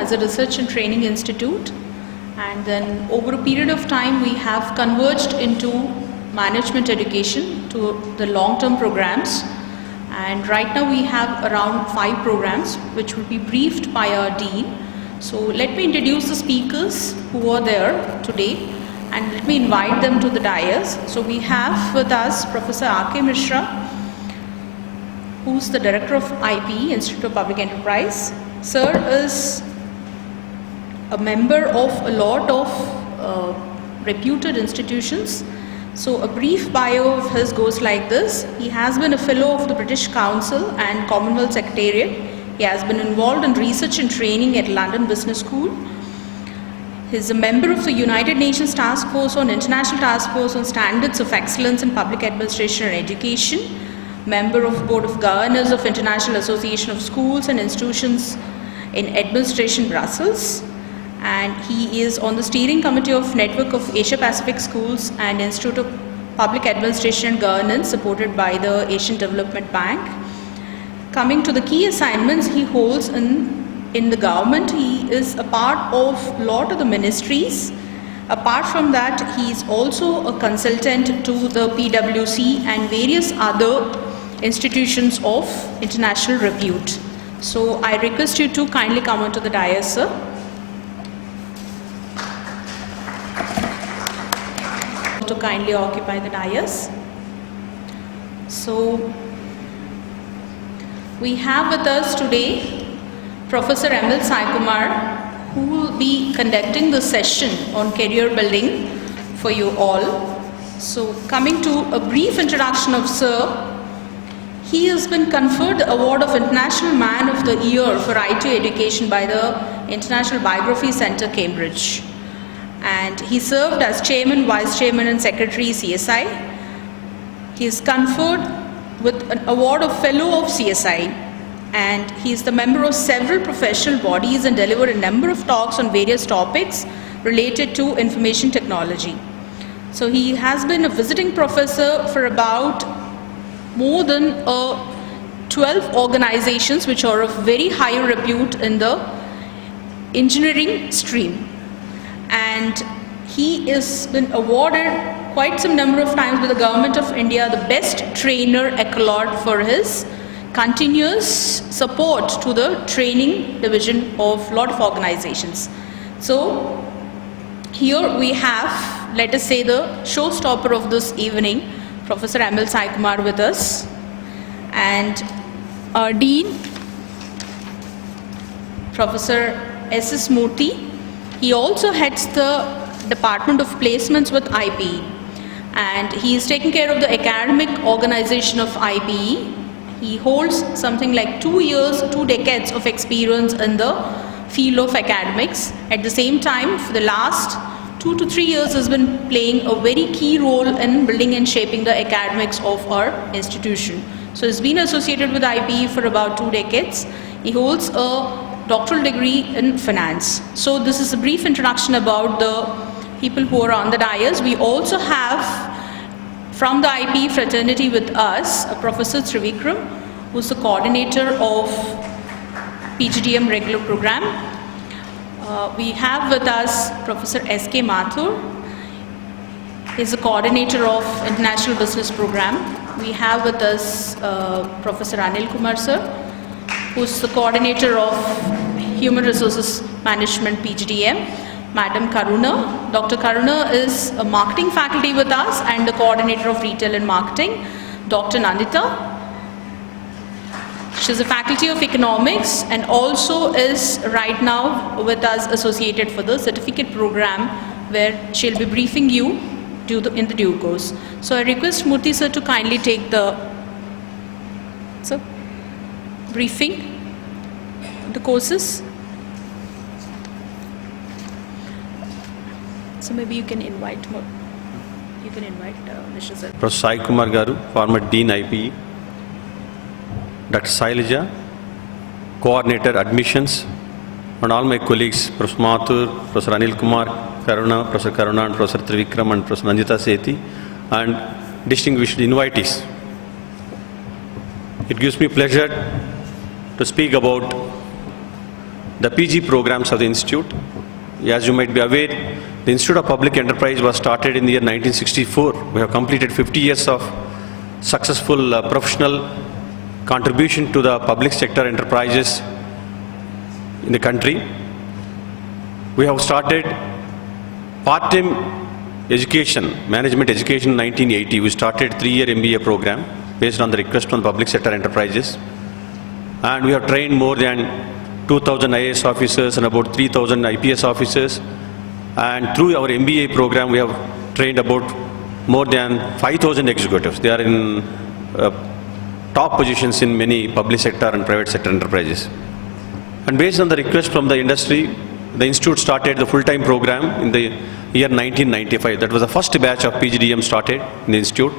as a research and training institute, and then over a period of time we have converged into management education to the long-term programs, and right now we have around 5 programs which will be briefed by our dean. So let me introduce the speakers who are there today and let me invite them to the dais. So we have with us Professor R.K. Mishra, who's the Director of IPE, Institute of Public Enterprise. Sir is a member of a lot of reputed institutions. So a brief bio of his goes like this. He has been a fellow of the British Council and Commonwealth Secretariat. He has been involved in research and training at London Business School. He is a member of the United Nations Task Force on International Task Force on Standards of Excellence in Public Administration and Education, member of Board of Governors of International Association of Schools and Institutions in Administration, Brussels, and he is on the steering committee of Network of Asia Pacific Schools and Institute of Public Administration and Governance, supported by the Asian Development Bank. Coming to the key assignments he holds in the government, he is a part of a lot of the ministries. Apart from that, he is also a consultant to the PwC and various other institutions of international repute. So I request you to kindly come onto the dais, sir. To kindly occupy the dais. So we have with us today Professor M.L. Sai Kumar, who will be conducting the session on career building for you all. So coming to a brief introduction of Sir, he has been conferred the award of International Man of the Year for IT education by the International Biography Centre, Cambridge. And he served as Chairman, Vice Chairman and Secretary CSI. He is conferred with an award of Fellow of CSI, and he is the member of several professional bodies and delivered a number of talks on various topics related to information technology. So he has been a visiting professor for about more than 12 organizations which are of very high repute in the engineering stream. And he has been awarded quite some number of times by the Government of India the Best Trainer Accolade for his continuous support to the training division of a lot of organizations. So here we have, let us say, the showstopper of this evening, Professor M.L. Sai Kumar with us, and our Dean, Professor S.S. Murthy. He also heads the Department of Placements with IPE, and he is taking care of the academic organization of IPE. He holds something like 2 decades of experience in the field of academics. At the same time, for the last 2 to 3 years has been playing a very key role in building and shaping the academics of our institution. So he's been associated with IPE for about 2 decades. He holds a doctoral degree in finance. So this is a brief introduction about the people who are on the dais. We also have from the IPE fraternity with us, Professor Trivikram, who's the coordinator of PGDM regular program. We have with us Professor S.K. Mathur. He's the coordinator of International Business Program. We have with us Professor Anil Kumar sir, who's the coordinator of Human Resources Management PGDM. Madam Karuna. Dr. Karuna is a marketing faculty with us and the coordinator of retail and marketing. Dr. Nandita. She's a faculty of economics and also is right now with us associated for the certificate program where she'll be briefing you in the due course. So I request Murthy sir to kindly take the briefing, the courses. So maybe you can invite more. You can invite Mr. Sir. Professor Sai Kumar Garu, former Dean IPE. Dr. Sailaja, Coordinator Admissions, and all my colleagues, Professor Mathur, Professor Anil Kumar, Karuna, Professor Karuna, and Professor Trivikram, and Professor Nandita Sethi, and distinguished invitees. It gives me pleasure to speak about the PG programs of the institute. As you might be aware, the Institute of Public Enterprise was started in the year 1964. We have completed 50 years of successful professional contribution to the public sector enterprises in the country. We have started part-time education, management education in 1980. We started 3-year MBA program based on the request from public sector enterprises. And we have trained more than 2,000 IAS officers and about 3,000 IPS officers. And through our MBA program, we have trained about more than 5,000 executives. They are in top positions in many public sector and private sector enterprises. And based on the request from the industry, the institute started the full-time program in the year 1995. That was the first batch of PGDM started in the institute.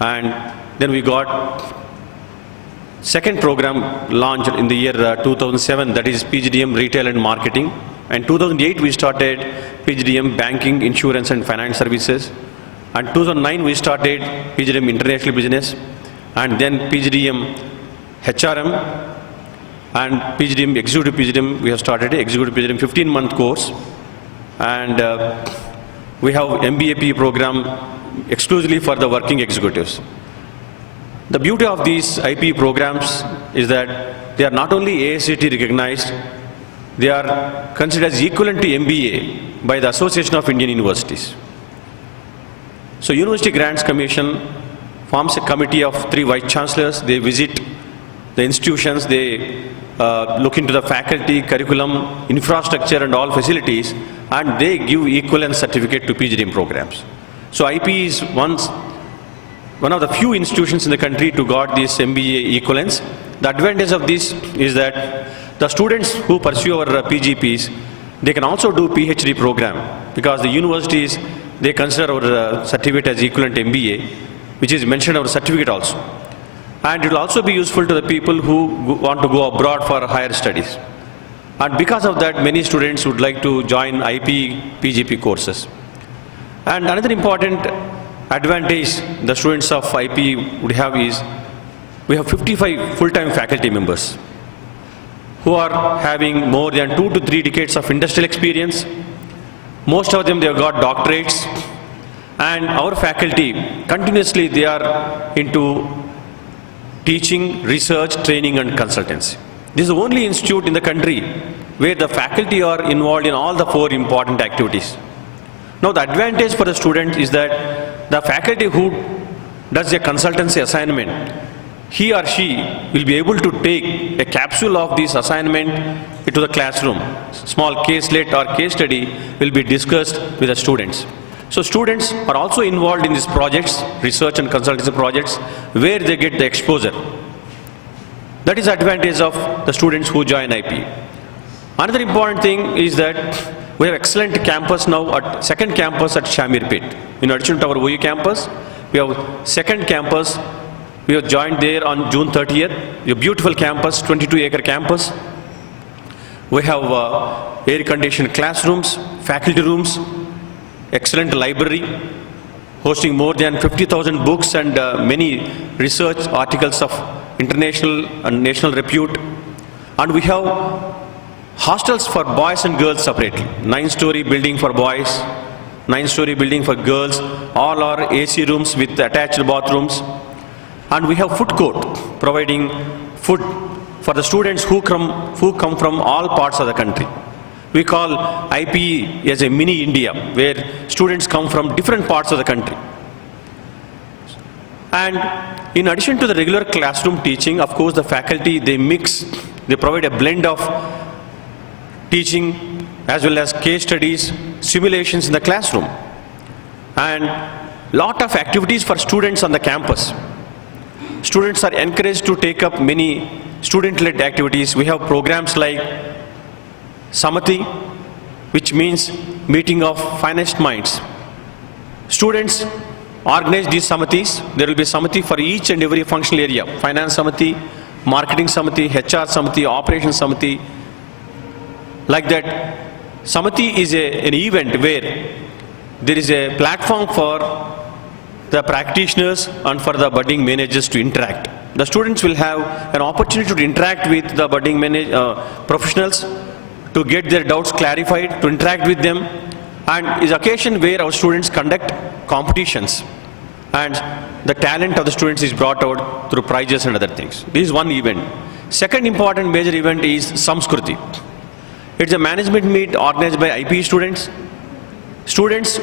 And then we got second program launched in the year 2007, that is PGDM Retail and Marketing. And 2008 we started PGDM Banking, Insurance and Finance Services. And 2009 we started PGDM International Business. And then PGDM HRM and PGDM Executive PGDM. We have started Executive PGDM 15-month course. And we have MBA program exclusively for the working executives. The beauty of these IP programs is that they are not only AICTE recognized, they are considered as equivalent to MBA by the Association of Indian Universities. So University Grants Commission forms a committee of 3 vice chancellors. They visit the institutions, they look into the faculty, curriculum, infrastructure and all facilities, and they give equivalent certificate to PGDM programs. So IP is one of the few institutions in the country to got this MBA equivalence. The advantage of this is that the students who pursue our PGPs, they can also do PhD program because the universities, they consider our certificate as equivalent MBA, which is mentioned in our certificate also. And it will also be useful to the people who want to go abroad for higher studies. And because of that, many students would like to join IP PGP courses. And another important advantage the students of IP would have is we have 55 full-time faculty members who are having more than 2 to 3 decades of industrial experience. Most of them, they have got doctorates. And our faculty, continuously they are into teaching, research, training and consultancy. This is the only institute in the country where the faculty are involved in all the 4 important activities. Now the advantage for the student is that the faculty who does a consultancy assignment, he or she will be able to take a capsule of this assignment into the classroom. Small caselet or case study will be discussed with the students. So students are also involved in these projects, research and consultancy projects, where they get the exposure. That is the advantage of the students who join IP. Another important thing is that we have excellent campus now at second campus at Shamirpet. In addition to our OU campus, we have second campus. We have joined there on June 30th. A beautiful campus, 22-acre campus. We have air-conditioned classrooms, faculty rooms, excellent library, hosting more than 50,000 books and many research articles of international and national repute. And we have hostels for boys and girls separately. 9-story building for boys, 9-story building for girls. All are AC rooms with attached bathrooms. And we have food court providing food for the students who come from all parts of the country. We call IPE as a mini India, where students come from different parts of the country. And in addition to the regular classroom teaching, of course, the faculty, they provide a blend of teaching as well as case studies, simulations in the classroom, and lot of activities for students on the campus. Students are encouraged to take up many student-led activities. We have programs like Samati, which means meeting of finest minds. Students organize these Samatis. There will be Samati for each and every functional area. Finance Samati, Marketing Samati, HR Samati, Operations Samati. Like that, Samati is an event where there is a platform for the practitioners and for the budding managers to interact. The students will have an opportunity to interact with the budding professionals, to get their doubts clarified, to interact with them, and is occasion where our students conduct competitions and the talent of the students is brought out through prizes and other things. This is one event. Second important major event is Samskruti. It's a management meet organized by IPE students. Students,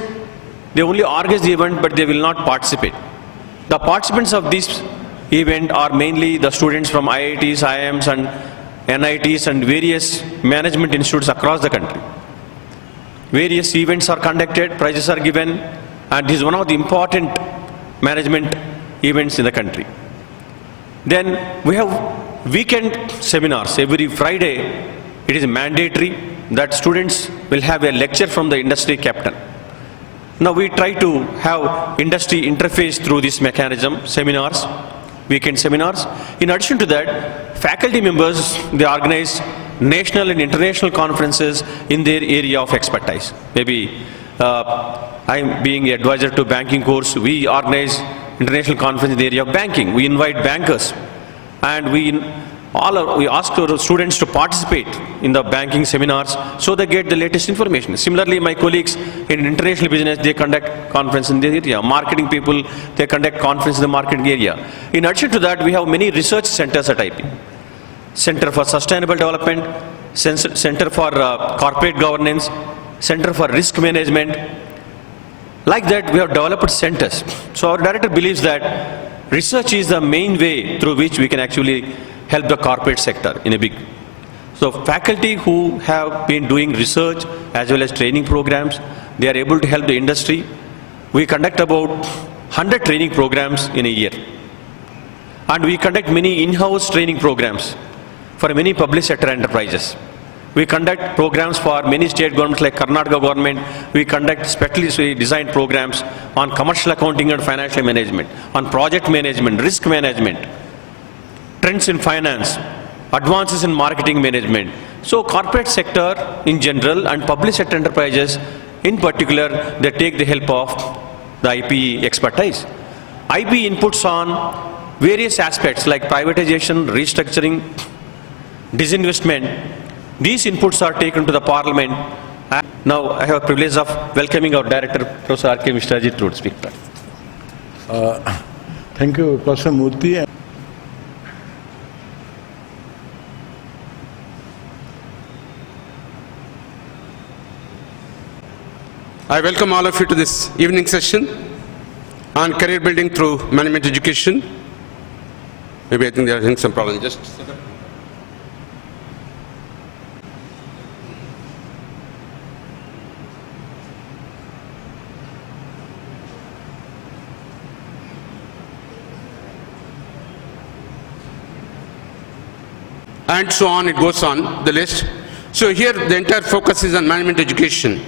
they only organize the event, but they will not participate. The participants of this event are mainly the students from IITs, IIMs and NITs and various management institutes across the country. Various events are conducted, prizes are given, and this is one of the important management events in the country. Then we have weekend seminars. Every Friday, it is mandatory that students will have a lecture from the industry captain. Now we try to have industry interface through this mechanism, seminars, weekend seminars. In addition to that, faculty members, they organize national and international conferences in their area of expertise. Maybe I'm being an advisor to banking course. We organize international conference in the area of banking. We invite bankers, and we ask our students to participate in the banking seminars so they get the latest information. Similarly, my colleagues in international business, they conduct conference in the area. Marketing people, they conduct conference in the marketing area. In addition to that, we have many research centers at IP. Center for Sustainable Development, Center for Corporate Governance, Center for Risk Management. Like that, we have developed centers. So our director believes that research is the main way through which we can actually help the corporate sector in a big. So faculty who have been doing research as well as training programs, they are able to help the industry. We conduct about 100 training programs in a year. And we conduct many in-house training programs for many public sector enterprises. We conduct programs for many state governments like Karnataka government. We conduct specially designed programs on commercial accounting and financial management, on project management, risk management, trends in finance, advances in marketing management. So corporate sector in general and public sector enterprises in particular, they take the help of the IP expertise. IP inputs on various aspects like privatization, restructuring, disinvestment. These inputs are taken to the Parliament. And now I have a privilege of welcoming our Director, Professor R.K. Mishraji, to speak. Thank you, Professor Murthy. I welcome all of you to this evening session on career building through management education. Maybe I think they are having some problem. Just and so on, it goes on the list. So here the entire focus is on management education.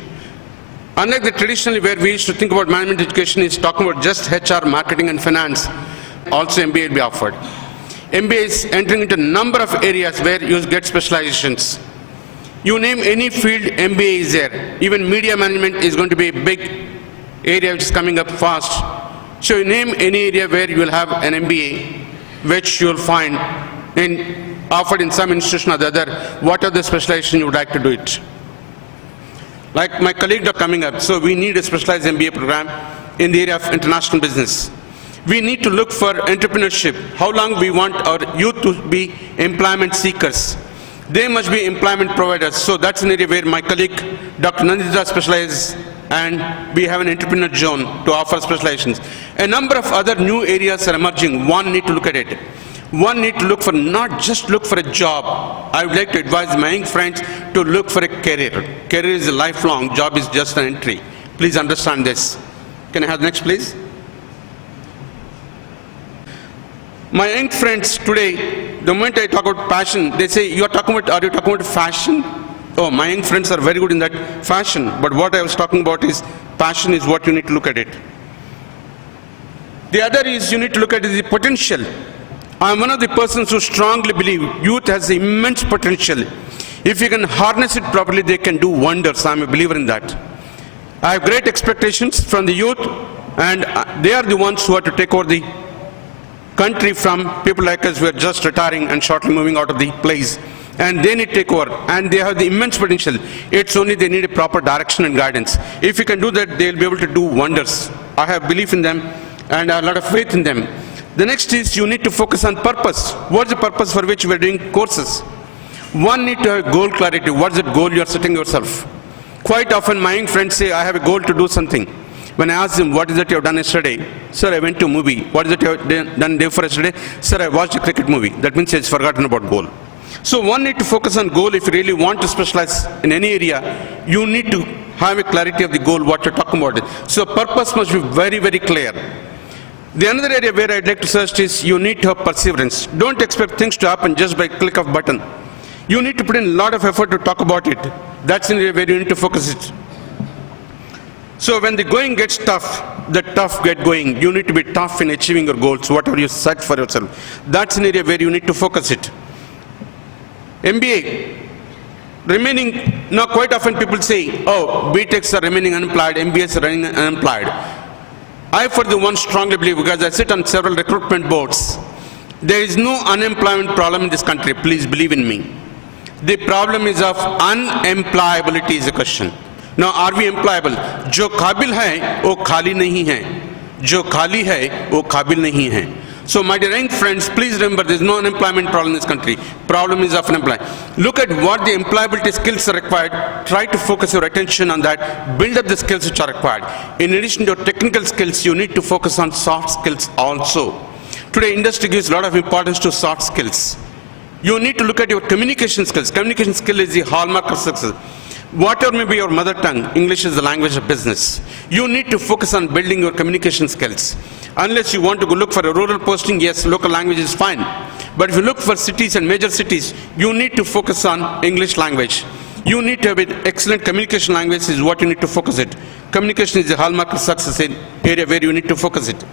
Unlike the traditionally where we used to think about management education is talking about just HR, marketing and finance, also MBA will be offered. MBA is entering into a number of areas where you get specializations. You name any field, MBA is there. Even media management is going to be a big area which is coming up fast. So you name any area where you will have an MBA, which you will find offered in some institution or the other, what are the specialization you would like to do it. Like my colleagues are coming up, so we need a specialized MBA program in the area of international business. We need to look for entrepreneurship. How long we want our youth to be employment seekers. They must be employment providers. So that's an area where my colleague, Dr. Nandita specializes, and we have an entrepreneur zone to offer specializations. A number of other new areas are emerging. One need to look at it. One need to look for, not just look for a job. I would like to advise my young friends to look for a career. Career is a lifelong, job is just an entry. Please understand this. Can I have the next, please? My young friends today, the moment I talk about passion, they say, are you talking about fashion? Oh, my young friends are very good in that fashion. But what I was talking about is, passion is what you need to look at it. The other is you need to look at the potential. I'm one of the persons who strongly believe youth has immense potential. If you can harness it properly, they can do wonders. I'm a believer in that. I have great expectations from the youth, and they are the ones who are to take over the country from people like us who are just retiring and shortly moving out of the place. And they need to take over, and they have the immense potential. It's only they need a proper direction and guidance. If you can do that, they'll be able to do wonders. I have belief in them, and I have a lot of faith in them. The next is you need to focus on purpose. What's the purpose for which we're doing courses? One need to have goal clarity. What's the goal you're setting yourself? Quite often my young friends say, I have a goal to do something. When I ask them, what is it you have done yesterday? Sir, I went to a movie. What is it you have done day before yesterday? Sir, I watched a cricket movie. That means he's forgotten about goal. So one need to focus on goal. If you really want to specialize in any area, you need to have a clarity of the goal, what you're talking about. So purpose must be very, very clear. The another area where I'd like to suggest is you need to have perseverance. Don't expect things to happen just by click of button. You need to put in a lot of effort to talk about it. That's an area where you need to focus it. So when the going gets tough, the tough get going. You need to be tough in achieving your goals, whatever you set for yourself. That's an area where you need to focus it. MBA, remaining, now quite often people say, oh, BTechs are remaining unemployed, MBAs are remaining unemployed. I for the one strongly believe, because I sit on several recruitment boards, there is no unemployment problem in this country, please believe in me. The problem is of unemployability is a question. Now are we employable? जो काबिल है वो खाली नहीं है, जो खाली है वो काबिल नहीं है. So my dear young friends, please remember there is no unemployment problem in this country. Problem is of unemployment. Look at what the employability skills are required. Try to focus your attention on that. Build up the skills which are required. In addition to your technical skills, you need to focus on soft skills also. Today industry gives a lot of importance to soft skills. You need to look at your communication skills. Communication skill is the hallmark of success. Whatever may be your mother tongue, English is the language of business. You need to focus on building your communication skills. Unless you want to go look for a rural posting, yes, local language is fine. But if you look for cities and major cities, you need to focus on English language. You need to have an excellent communication language is what you need to focus it. Communication is the hallmark of success in area where you need to focus it.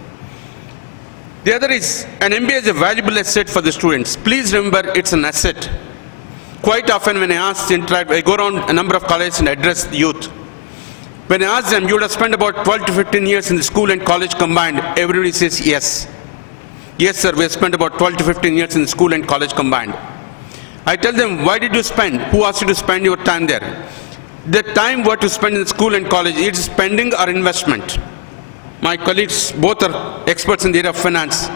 The other is, an MBA is a valuable asset for the students. Please remember, it's an asset. Quite often when I go around a number of colleges and address the youth. When I ask them, you would have spent about 12 to 15 years in the school and college combined, everybody says yes. Yes, sir, we have spent about 12 to 15 years in the school and college combined. I tell them, why did you spend? Who asked you to spend your time there? The time what you spend in school and college, it's spending or investment. My colleagues, both are experts in the area of finance.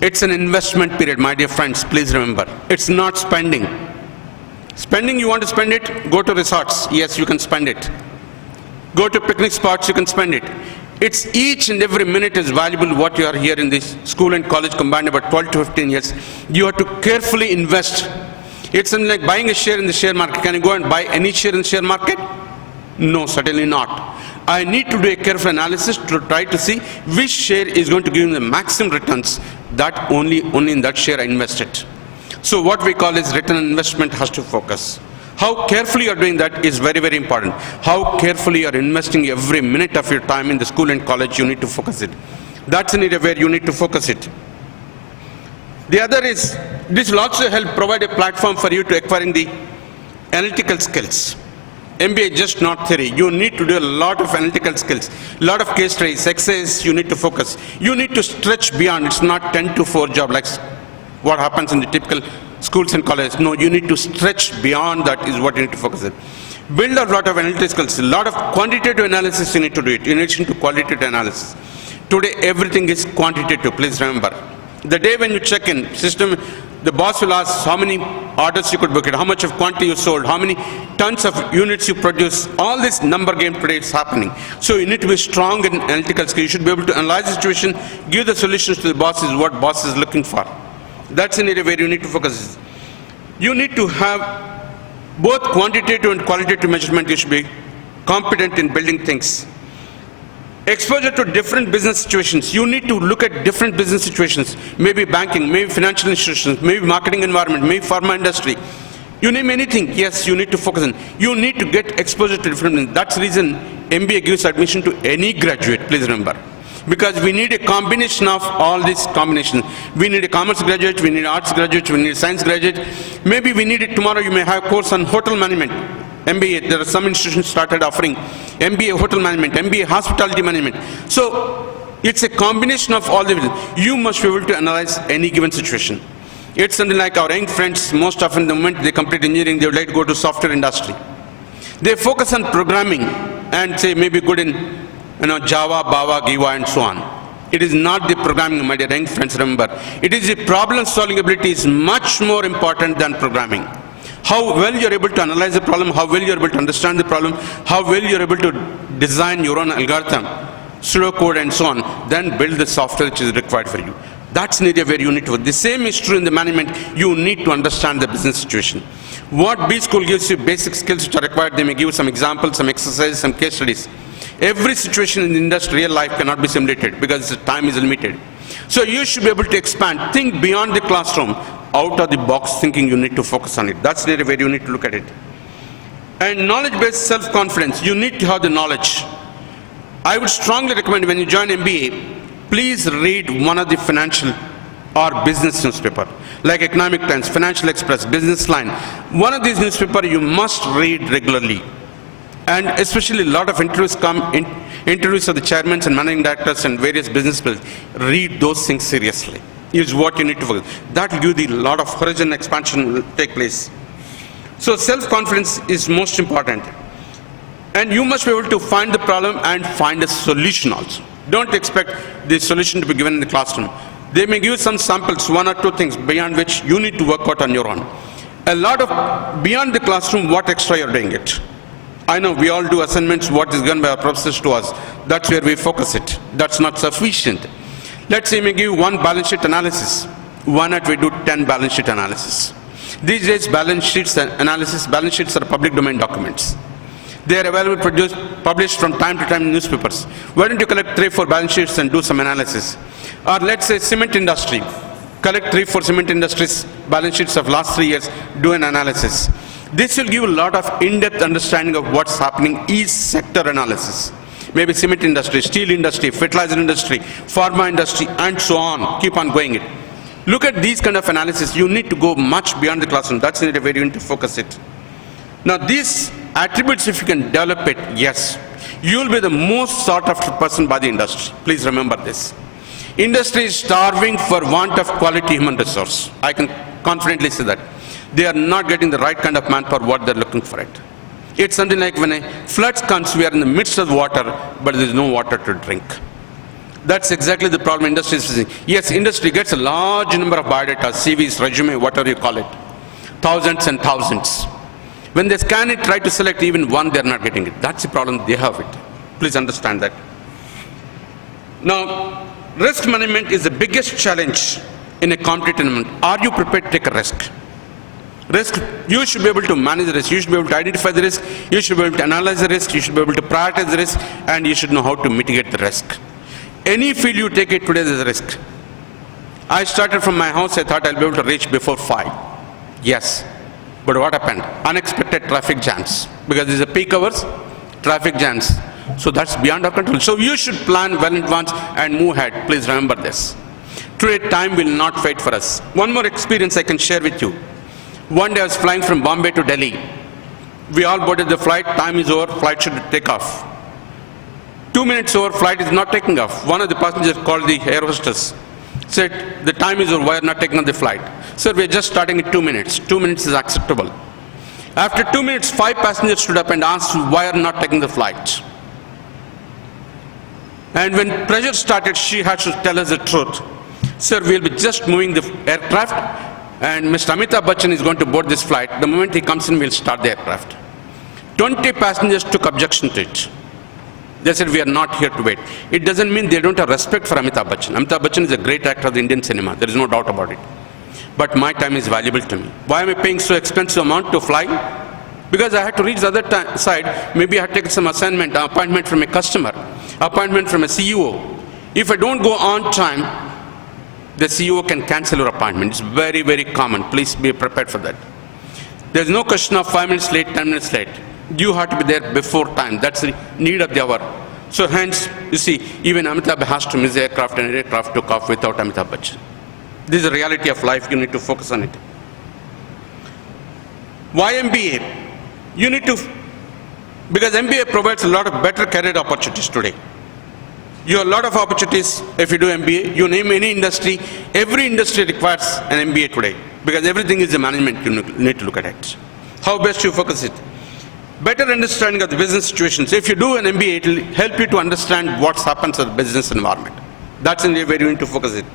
It's an investment period, my dear friends, please remember. It's not spending. Spending, you want to spend it, go to resorts. Yes, you can spend it. Go to picnic spots, you can spend it. It's each and every minute is valuable what you are here in this school and college combined about 12 to 15 years. You have to carefully invest. It's like buying a share in the share market. Can you go and buy any share in the share market? No, certainly not. I need to do a careful analysis to try to see which share is going to give me the maximum returns. That only in that share I invested. So what we call is return on investment has to focus. How carefully you are doing that is very, very important. How carefully you are investing every minute of your time in the school and college, you need to focus it. That's an area where you need to focus it. The other is, this will also help provide a platform for you to acquiring the analytical skills. MBA is just not theory. You need to do a lot of analytical skills, a lot of case studies, exercise, you need to focus. You need to stretch beyond. It's not 10 to 4 job like what happens in the typical schools and colleges. No, you need to stretch beyond that is what you need to focus on. Build a lot of analytical skills, a lot of quantitative analysis you need to do it, in addition to qualitative analysis. Today, everything is quantitative, please remember. The day when you check in, system, the boss will ask how many orders you could book it, how much of quantity you sold, how many tons of units you produce. All this number game today is happening. So you need to be strong in analytical skills. You should be able to analyze the situation, give the solutions to the boss is what boss is looking for. That's an area where you need to focus. You need to have both quantitative and qualitative measurement. You should be competent in building things. Exposure to different business situations. You need to look at different business situations. Maybe banking, maybe financial institutions, maybe marketing environment, maybe pharma industry. You name anything, yes, you need to focus on. You need to get exposure to different things. That's the reason MBA gives admission to any graduate, please remember. Because we need a combination of all these combinations. We need a commerce graduate, we need arts graduate, we need a science graduate. Maybe we need it tomorrow, you may have a course on hotel management. MBA, there are some institutions started offering MBA hotel management, MBA hospitality management. So It's a combination of all the, you must be able to analyze any given situation. It's something like our young friends, most often the moment they complete engineering, they would like to go to software industry. They focus on programming and say maybe good in Java, Bava, Giva and so on. It is not the programming, my dear young friends, remember. It is the problem solving ability is much more important than programming. How well you're able to analyze the problem, how well you're able to understand the problem, how well you're able to design your own algorithm, pseudocode and so on, then build the software which is required for you. That's an area where you need to work. The same is true in the management. You need to understand the business situation. What B School gives you basic skills which are required. They may give you some examples, some exercises, some case studies. Every situation in the industry, real life cannot be simulated because the time is limited. So you should be able to expand, think beyond the classroom, out of the box thinking you need to focus on it. That's the area where you need to look at it. And knowledge-based self-confidence, you need to have the knowledge. I would strongly recommend when you join MBA, please read one of the financial or business newspaper, like Economic Times, Financial Express, Business Line. One of these newspapers you must read regularly. And especially a lot of interviews come in, interviews of the chairmen and managing directors and various business people. Read those things seriously. Is what you need to focus. That will give you a lot of horizon expansion will take place. So self-confidence is most important. And you must be able to find the problem and find a solution also. Don't expect the solution to be given in the classroom. They may give you some samples, one or two things beyond which you need to work out on your own. A lot of beyond the classroom, what extra you're doing it. I know we all do assignments, what is given by our professors to us. That's where we focus it. That's not sufficient. Let's say we give you one balance sheet analysis. Why not we do 10 balance sheet analysis? These days, balance sheets are public domain documents. They are available, published from time to time in newspapers. Why don't you collect 3-4 balance sheets and do some analysis? Or let's say cement industry. Collect 3-4 cement industries balance sheets of last 3 years, do an analysis. This will give a lot of in-depth understanding of what's happening, each sector analysis. Maybe cement industry, steel industry, fertilizer industry, pharma industry, and so on. Keep on going it. Look at these kind of analysis. You need to go much beyond the classroom. That's the way you need to focus it. Now, these attributes, if you can develop it, yes, you will be the most sought after person by the industry. Please remember this. Industry is starving for want of quality human resource. I can confidently say that. They are not getting the right kind of manpower, what they're looking for it. It's something like when a flood comes, we are in the midst of water, but there is no water to drink. That's exactly the problem industry is facing. Yes, industry gets a large number of biodata, CVs, resume, whatever you call it. Thousands and thousands. When they scan it, try to select even one, they're not getting it. That's the problem, they have it. Please understand that. Now, risk management is the biggest challenge in a competitive environment. Are you prepared to take a risk? Risk, you should be able to manage the risk, you should be able to identify the risk, you should be able to analyze the risk, you should be able to prioritize the risk, and you should know how to mitigate the risk. Any field you take it today, there's a risk. I started from my house, I thought I'll be able to reach before 5. Yes. But what happened? Unexpected traffic jams. Because there's a peak hours, traffic jams. So that's beyond our control. So you should plan well in advance and move ahead. Please remember this. Today, time will not wait for us. One more experience I can share with you. One day I was flying from Bombay to Delhi. We all boarded the flight, time is over, flight should take off. 2 minutes over, flight is not taking off. One of the passengers called the air hostess, said, the time is over, why are not taking on the flight? Sir, we are just starting in 2 minutes. 2 minutes is acceptable. After 2 minutes, 5 passengers stood up and asked, why are not taking the flight? And when pressure started, she had to tell us the truth. Sir, we'll be just moving the aircraft, and Mr. Amitabh Bachchan is going to board this flight. The moment he comes in, we'll start the aircraft. 20 passengers took objection to it. They said, we are not here to wait. It doesn't mean they don't have respect for Amitabh Bachchan. Amitabh Bachchan is a great actor of the Indian cinema. There is no doubt about it. But my time is valuable to me. Why am I paying so expensive amount to fly? Because I had to reach the other side. Maybe I had taken some assignment, appointment from a customer, appointment from a CEO. If I don't go on time, the CEO can cancel your appointment. It's very, very common. Please be prepared for that. There's no question of 5 minutes late, 10 minutes late. You have to be there before time. That's the need of the hour. So hence, you see, even Amitabh has to miss the aircraft and aircraft took off without Amitabh Bachchan. This is the reality of life. You need to focus on it. Why MBA? You need to, because MBA provides a lot of better career opportunities today. You have a lot of opportunities if you do MBA. You name any industry, every industry requires an MBA today because everything is the management. You need to look at it. How best you focus it? Better understanding of the business situations. If you do an MBA, it will help you to understand what happens in the business environment. That's in the way you need to focus it.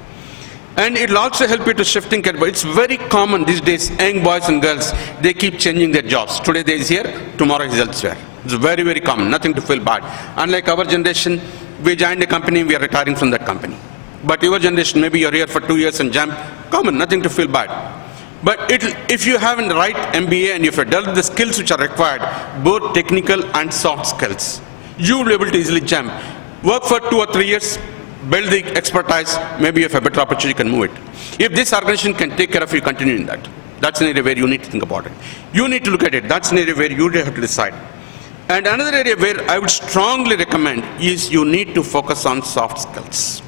And it will also help you to shifting career. It's very common these days, young boys and girls, they keep changing their jobs. Today they is here, tomorrow is elsewhere. It's very, very common, nothing to feel bad. Unlike our generation, we joined a company, we are retiring from that company. But your generation, maybe you're here for 2 years and jump, common, nothing to feel bad. But if you have the right MBA and if you develop the skills which are required, both technical and soft skills, you will be able to easily jump. Work for 2 or 3 years, build the expertise, maybe you have a better opportunity, you can move it. If this organization can take care of you, continue in that. That's an area where you need to think about it. You need to look at it. That's an area where you have to decide. And another area where I would strongly recommend is you need to focus on soft skills.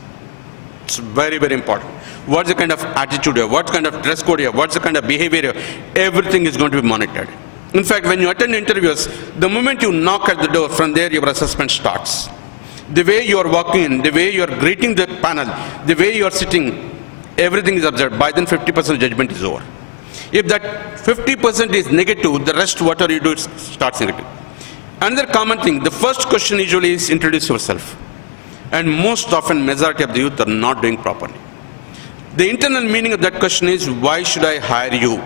It's very, very important. What's the kind of attitude you have? What kind of dress code you have? What's the kind of behavior you have? Everything is going to be monitored. In fact, when you attend interviews, the moment you knock at the door, from there your assessment starts. The way you are walking in, the way you are greeting the panel, the way you are sitting, everything is observed. By then 50% judgment is over. If that 50% is negative, the rest whatever you do starts negative. Another common thing, the first question usually is introduce yourself. And most often majority of the youth are not doing properly. The internal meaning of that question is, why should I hire you?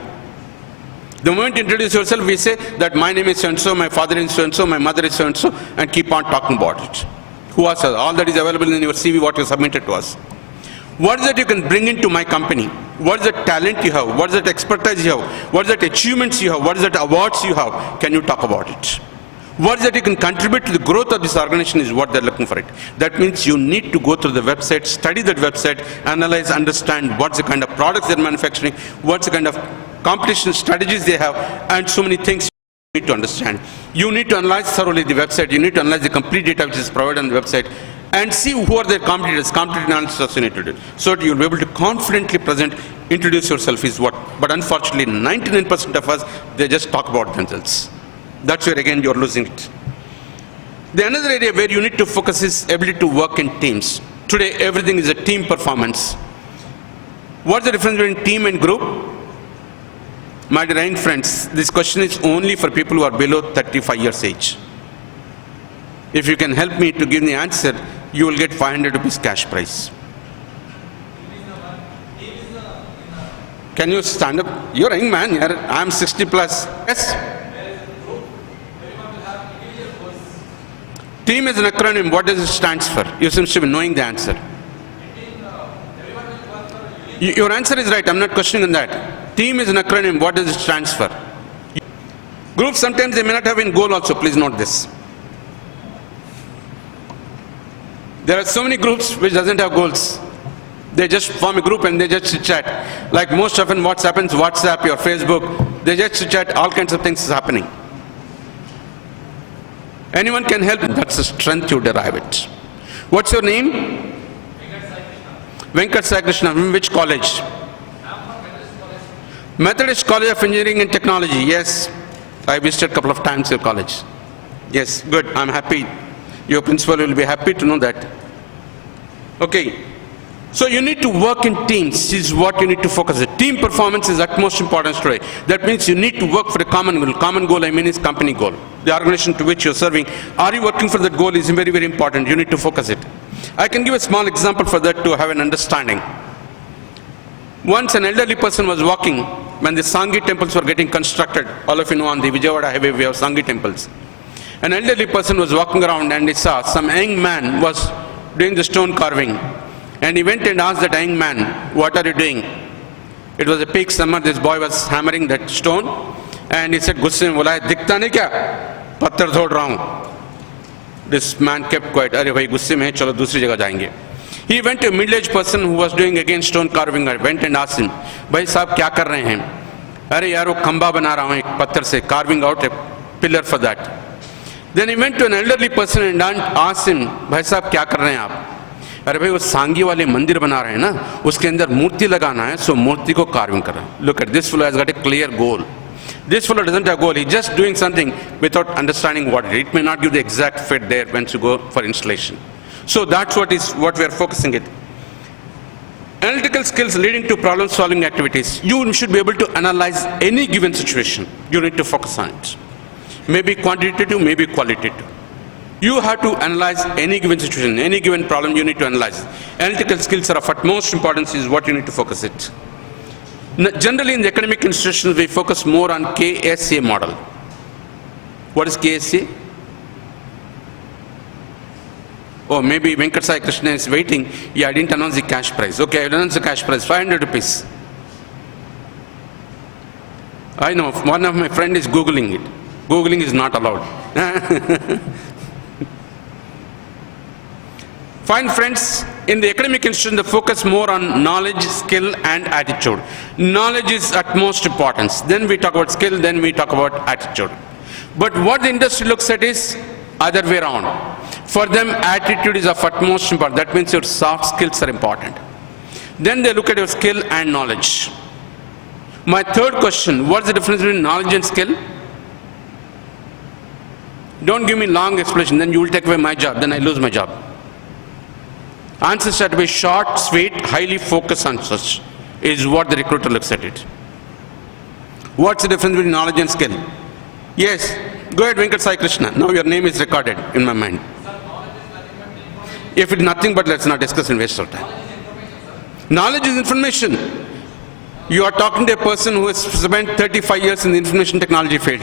The moment you introduce yourself, we say that my name is so-and-so, my father is so-and-so, my mother is so-and-so, and keep on talking about it. Who are all that is available in your CV, what you submitted to us. What is that you can bring into my company? What is the talent you have? What is that expertise you have? What is that achievements you have? What is that awards you have? Can you talk about it? What is that you can contribute to the growth of this organization is what they're looking for it. That means you need to go through the website, study that website, analyze, understand what's the kind of products they're manufacturing, what's the kind of competition strategies they have, and so many things you need to understand. You need to analyze thoroughly the website, you need to analyze the complete data which is provided on the website, and see who are their competitors, competitive analysis also you need to do. So that you'll be able to confidently present, introduce yourself is what. But unfortunately, 99% of us, they just talk about themselves. That's where again you're losing it. The another area where you need to focus is ability to work in teams. Today everything is a team performance. What's the difference between team and group? My dear young friends, this question is only for people who are below 35 years age. If you can help me to give the answer, you will get 500 rupees cash prize. Can you stand up? You're a young man, I'm 60 plus. Yes? Team is an acronym. What does it stand for? You seem to be knowing the answer. Your answer is right. I'm not questioning on that. Team is an acronym. What does it stand for? Groups, sometimes they may not have a goal also. Please note this. There are so many groups which doesn't have goals. They just form a group and they just chat. Like most often what happens, WhatsApp or Facebook, they just chat, all kinds of things is happening. Anyone can help. That's the strength you derive it. What's your name? Venkat Sai Krishna. From which college? Methodist College of Engineering and Technology. Yes. I visited a couple of times your college. Yes, good. I'm happy. Your principal will be happy to know that. Okay. So you need to work in teams. This is what you need to focus on. Team performance is utmost importance today. That means you need to work for a common goal. Common goal, I mean, is company goal. The organization to which you're serving. Are you working for that goal is very, very important. You need to focus it. I can give a small example for that to have an understanding. Once an elderly person was walking when the Sanghi temples were getting constructed. All of you know on the Vijayawada highway we have Sanghi temples. An elderly person was walking around and he saw some young man was doing the stone carving. And he went and asked that young man, what are you doing? It was a peak summer, this boy was hammering that stone. And he said, Gusse mein bola hai, dikhta nahi kya? Patthar dhod raha hu. This man kept quiet. Arey bhai, gusse mein hai, chalo dusri jagah jayenge. He went to a middle-aged person who was doing again stone carving. I went and asked him, bhai sahab kya kar rahe hain? Arey yaar, wo khamba bana raha hu ek patthar se, carving out a pillar for that. Then he went to an elderly person and asked him, bhai sahab kya kar rahe hain aap? अरे भाई वो सांगी वाले मंदिर बना रहे हैं ना, उसके अंदर मूर्ति लगाना है, सो मूर्ति को कार्विंग कर रहा है. Look at this fellow has got a clear goal. This fellow doesn't have a goal. He's just doing something without understanding what it is. It may not give the exact fit there when you go for installation. So that's what we are focusing it. Analytical skills leading to problem-solving activities. You should be able to analyze any given situation. You need to focus on it. Maybe quantitative, maybe qualitative. You have to analyze any given situation, any given problem you need to analyze. Analytical skills are of utmost importance is what you need to focus it. Generally in the academic institutions, we focus more on KSA model. What is KSA? Oh, maybe Venkat Sai Krishna is waiting. Yeah, I didn't announce the cash prize. Okay, I announced the cash prize, 500 rupees. I know, one of my friend is Googling it. Googling is not allowed. Fine friends, in the academic institution, the focus more on knowledge, skill, and attitude. Knowledge is utmost importance. Then we talk about skill, then we talk about attitude. But what the industry looks at is other way around. For them, attitude is of utmost importance. That means your soft skills are important. Then they look at your skill and knowledge. My third question, what's the difference between knowledge and skill? Don't give me long explanation, then you will take away my job, then I lose my job. Answers have to be short, sweet, highly focused answers, is what the recruiter looks at it. What's the difference between knowledge and skill? Yes, go ahead, Venkat Sai Krishna. Now your name is recorded in my mind. If it's nothing but let's not discuss and waste our time. Knowledge is information. You are talking to a person who has spent 35 years in the information technology field.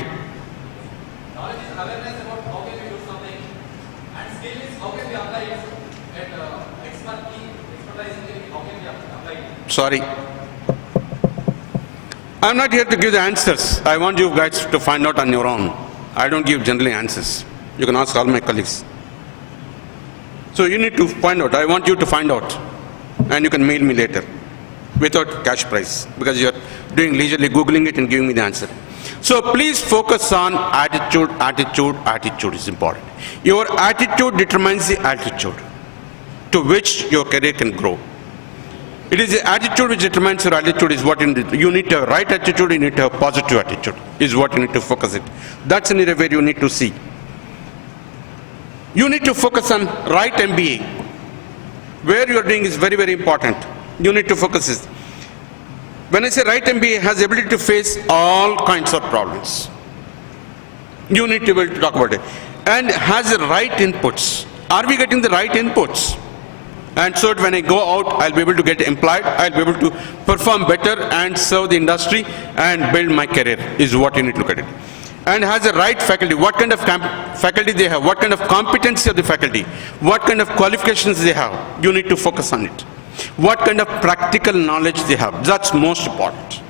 Knowledge is awareness about how can we do something, and skill is how can we apply it, and expertise, how can we apply it. Sorry. I'm not here to give the answers. I want you guys to find out on your own. I don't give generally answers. You can ask all my colleagues. So you need to find out. I want you to find out. And you can mail me later without cash prize because you're doing leisurely Googling it and giving me the answer. So please focus on attitude, attitude, attitude is important. Your attitude determines the altitude to which your career can grow. It is the attitude which determines your altitude is what you need. You need to have right attitude, you need to have positive attitude is what you need to focus it. That's an area where you need to see. You need to focus on right MBA. Where you are doing is very, very important. You need to focus it. When I say right MBA, has the ability to face all kinds of problems. You need to be able to talk about it. And has the right inputs. Are we getting the right inputs? And so that when I go out, I'll be able to get employed, I'll be able to perform better and serve the industry and build my career is what you need to look at it. And has the right faculty. What kind of faculty they have? What kind of competency of the faculty? What kind of qualifications they have? You need to focus on it. What kind of practical knowledge they have? That's most important.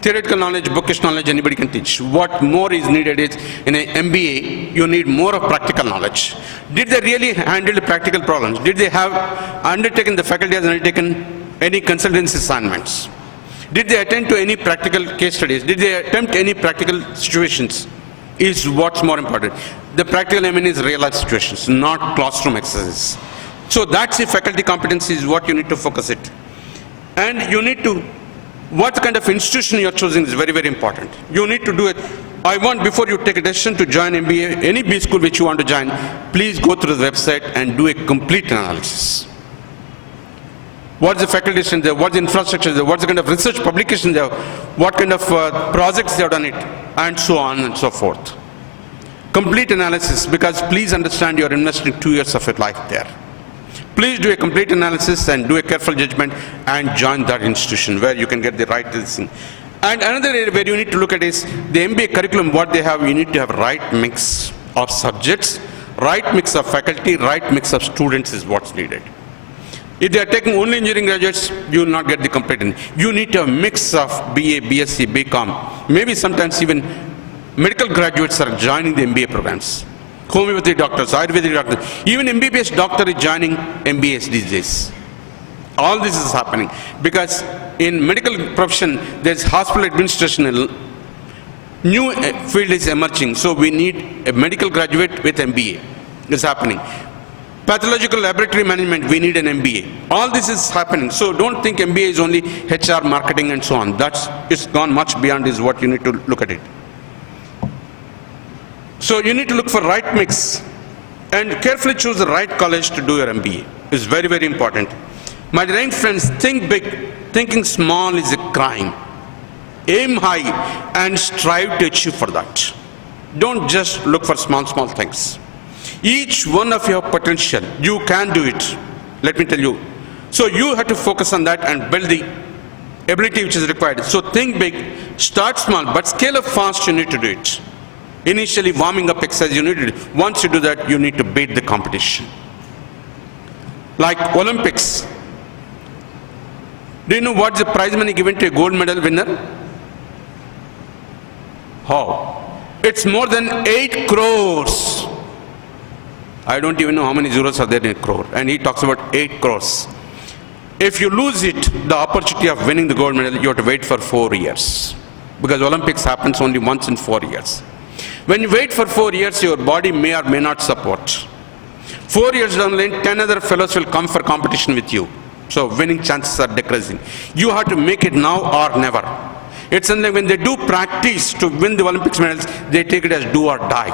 Theoretical knowledge, bookish knowledge, anybody can teach. What more is needed is, in an MBA, you need more of practical knowledge. Did they really handle the practical problems? Did they have undertaken, the faculty has undertaken any consultancy assignments? Did they attend to any practical case studies? Did they attempt any practical situations? Is what's more important. The practical is real life situations, not classroom exercises. So that's the faculty competency is what you need to focus it. And you need to, what kind of institution you're choosing is very, very important. You need to do it. I want, before you take a decision to join MBA, any B school which you want to join, please go through the website and do a complete analysis. What's the faculty strength there? What's the infrastructure there? What's the kind of research publications there? What kind of projects they have done it? And so on and so forth. Complete analysis, because please understand you're investing 2 years of your life there. Please do a complete analysis and do a careful judgment and join that institution where you can get the right thing. And another area where you need to look at is the MBA curriculum, what they have, you need to have right mix of subjects, right mix of faculty, right mix of students is what's needed. If they are taking only engineering graduates, you will not get the complete. You need to have a mix of BA, BSc, BCom. Maybe sometimes even medical graduates are joining the MBA programs. Homeopathy doctors, Ayurvedic doctors, even MBBS doctor is joining MBAs these days. All this is happening because in medical profession, there's hospital administration. New field is emerging, so we need a medical graduate with MBA. It's happening. Pathological laboratory management, we need an MBA. All this is happening. So don't think MBA is only HR, marketing, and so on. It's gone much beyond is what you need to look at it. So you need to look for right mix. and carefully choose the right college to do your MBA. It's very, very important. My dear friends, think big. Thinking small is a crime. Aim high and strive to achieve for that. Don't just look for small things. Each one of your potential, you can do it. Let me tell you. So you have to focus on that and build the ability which is required. So think big, start small, but scale up fast, you need to do it. Initially warming up exercise, you need to do it. Once you do that, you need to beat the competition. Like Olympics. Do you know what's the prize money given to a gold medal winner? How? It's more than 8 crores. I don't even know how many zeros are there in a crore. And he talks about 8 crores. If you lose it, the opportunity of winning the gold medal, you have to wait for 4 years. Because Olympics happens only once in 4 years. When you wait for 4 years, your body may or may not support. 4 years down the line, 10 other fellows will come for competition with you. So winning chances are decreasing. You have to make it now or never. It's something when they do practice to win the Olympics medals, they take it as do or die.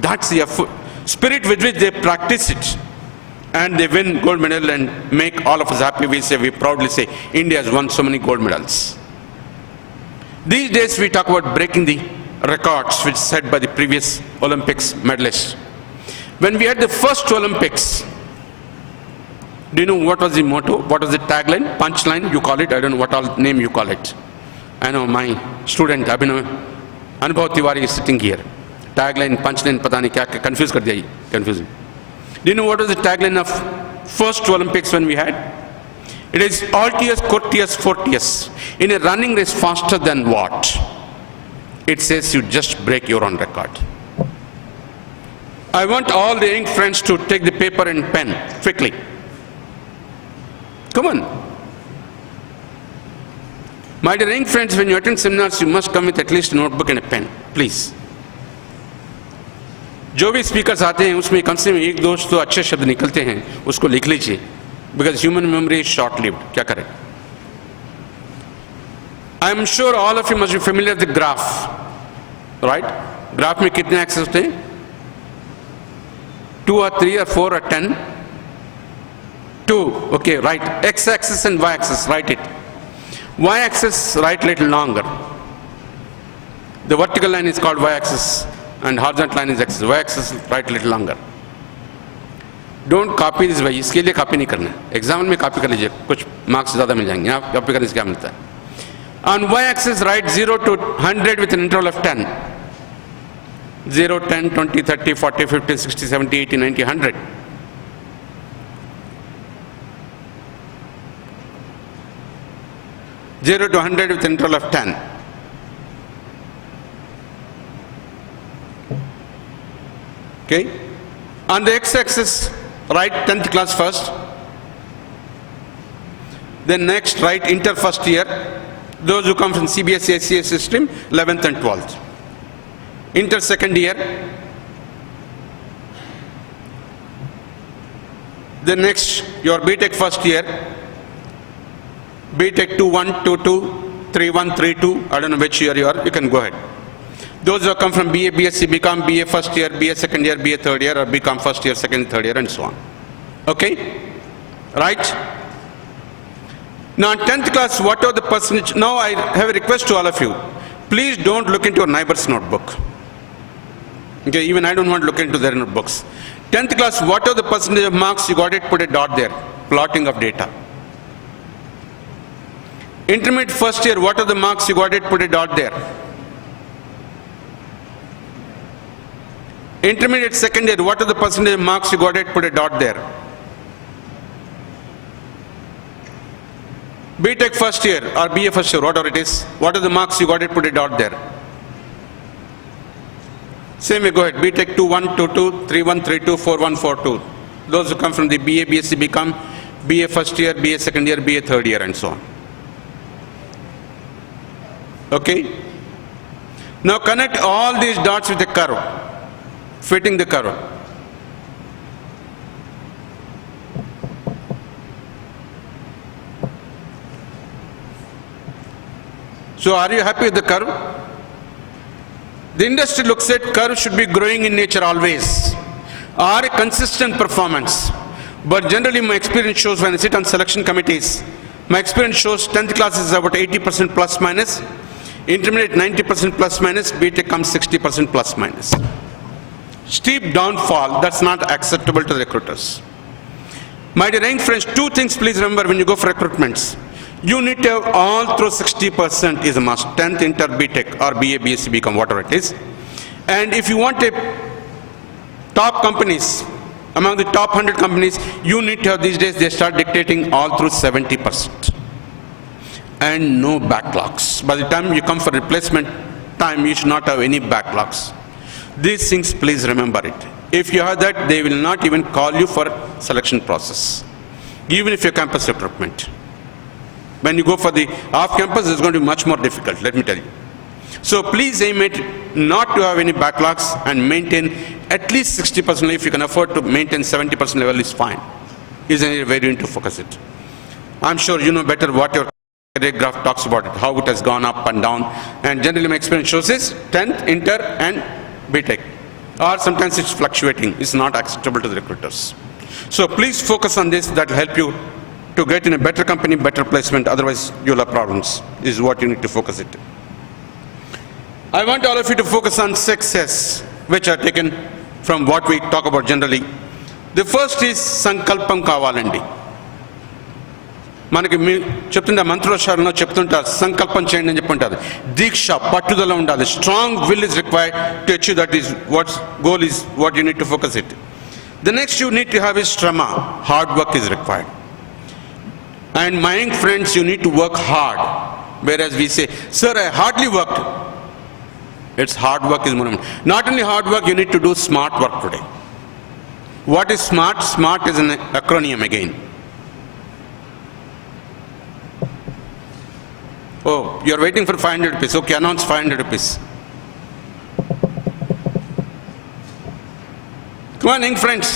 That's the spirit with which they practice it. And they win gold medal and make all of us happy. We proudly say, India has won so many gold medals. These days we talk about breaking the records which set by the previous Olympics medalists. When we had the first Olympics, do you know what was the motto? What was the tagline? Punchline, you call it. I don't know what all name you call it. I know my student, Anubhav Tiwari is sitting here. Tagline, punchline, pata nahi kya, confused kar diya, confusing. Do you know what was the tagline of first Olympics when we had? It is altius, courteous, forteus. In a running race faster than what? It says you just break your own record. I want all the young friends to take the paper and pen quickly. Come on. My dear young friends, when you attend seminars, you must come with at least a notebook and a pen, please. जो भी speakers आते हैं उसमें कम से कम एक दो तो अच्छे शब्द निकलते हैं, उसको लिख लीजिए. Because human memory is short-lived. क्या करें? I am sure all of you must be familiar with the graph, right? Graph में कितने axes होते हैं? 2 or 3 or 4 or 10? 2. Okay, right. X-axis and Y-axis. Write it. Y-axis, write little longer. The vertical line is called Y-axis, and horizontal line is X. Y-axis, write little longer. Don't copy this way. इसके लिए copy नहीं करना. Exam में copy कर लीजिए. कुछ marks ज़्यादा मिल जाएंगे. यहाँ copy करने से क्या मिलता है? On Y-axis, write 0 to 100 with an interval of 10. 0, 10, 20, 30, 40, 50, 60, 70, 80, 90, 100. Zero to 100 with an interval of 10. Okay? On the x-axis, write 10th class first. Then next, write inter first year. Those who come from CBSE, SCA system, 11th and 12th. Inter second year. Then next, your BTech first year. BTech 2-1, 2-2, 3-1, 3-2. I don't know which year you are. You can go ahead. Those who come from BA, BSc, BCom, BA first year, BA second year, BA third year, or BCom first year, second, third year, and so on. Okay? Right? Now, in 10th class, whatever the percentage, now I have a request to all of you. Please don't look into your neighbor's notebook. Okay, even I don't want to look into their notebooks. 10th class, whatever the percentage of marks you got it, put a dot there. Plotting of data. Intermediate first year, what are the marks you got it, put a dot there. Intermediate second year, what are the percentage of marks you got it, put a dot there. BTech first year or BA first year, whatever it is, what are the marks you got it, put a dot there. Same way, go ahead, BTech 2-1, 2-2, 3-1, 3-2, 4-1, 4-2. Those who come from the BA, BSc, BCom, BA first year, BA second year, BA third year, and so on. Okay? Now connect all these dots with a curve, fitting the curve. So are you happy with the curve? The industry looks at curve should be growing in nature always. or a consistent performance. But generally my experience shows when I sit on selection committees, my experience shows 10th class is about 80% plus minus, intermediate 90% plus minus, BTech comes 60% plus minus. Steep downfall, that's not acceptable to the recruiters. My dear young friends, two things please remember when you go for recruitments. You need to have all through 60% is a must, 10th inter BTech or BA, BSc, BCom, whatever it is. And if you want a top companies, among the top 100 companies, you need to have these days, they start dictating all through 70%. And no backlogs. By the time you come for replacement time, you should not have any backlogs. These things, please remember it. If you have that, they will not even call you for selection process, even if you're campus recruitment. When you go for the off-campus, it's going to be much more difficult, let me tell you. So please aim at not to have any backlogs and maintain at least 60%. If you can afford to maintain 70% level is fine. Is an area where you need to focus it. I'm sure you know better what your career graph talks about it, how it has gone up and down. And generally my experience shows is 10th, inter and BTech. Or sometimes it's fluctuating. It's not acceptable to the recruiters. So please focus on this. That will help you to get in a better company, better placement. Otherwise you'll have problems. This is what you need to focus it. I want all of you to focus on success, which are taken from what we talk about generally. The first is Sankalpam Kavalandi. మనకి మీ చెప్తుంటే మంత్రోచ్చారణలో చెప్తుంటారు సంకల్పం చేయండి అని చెప్పుంటారు. దీక్ష పట్టుదల ఉండాలి. Strong will is required to achieve that is what goal is what you need to focus it. The next you need to have is శ్రమ. Hard work is required. And my young friends, you need to work hard. Whereas we say, sir, I hardly worked. It's hard work is more. Not only hard work, you need to do smart work today. What is smart? Smart is an acronym again. Oh, you're waiting for 500 rupees. Okay, announce 500 rupees. Come on, young friends.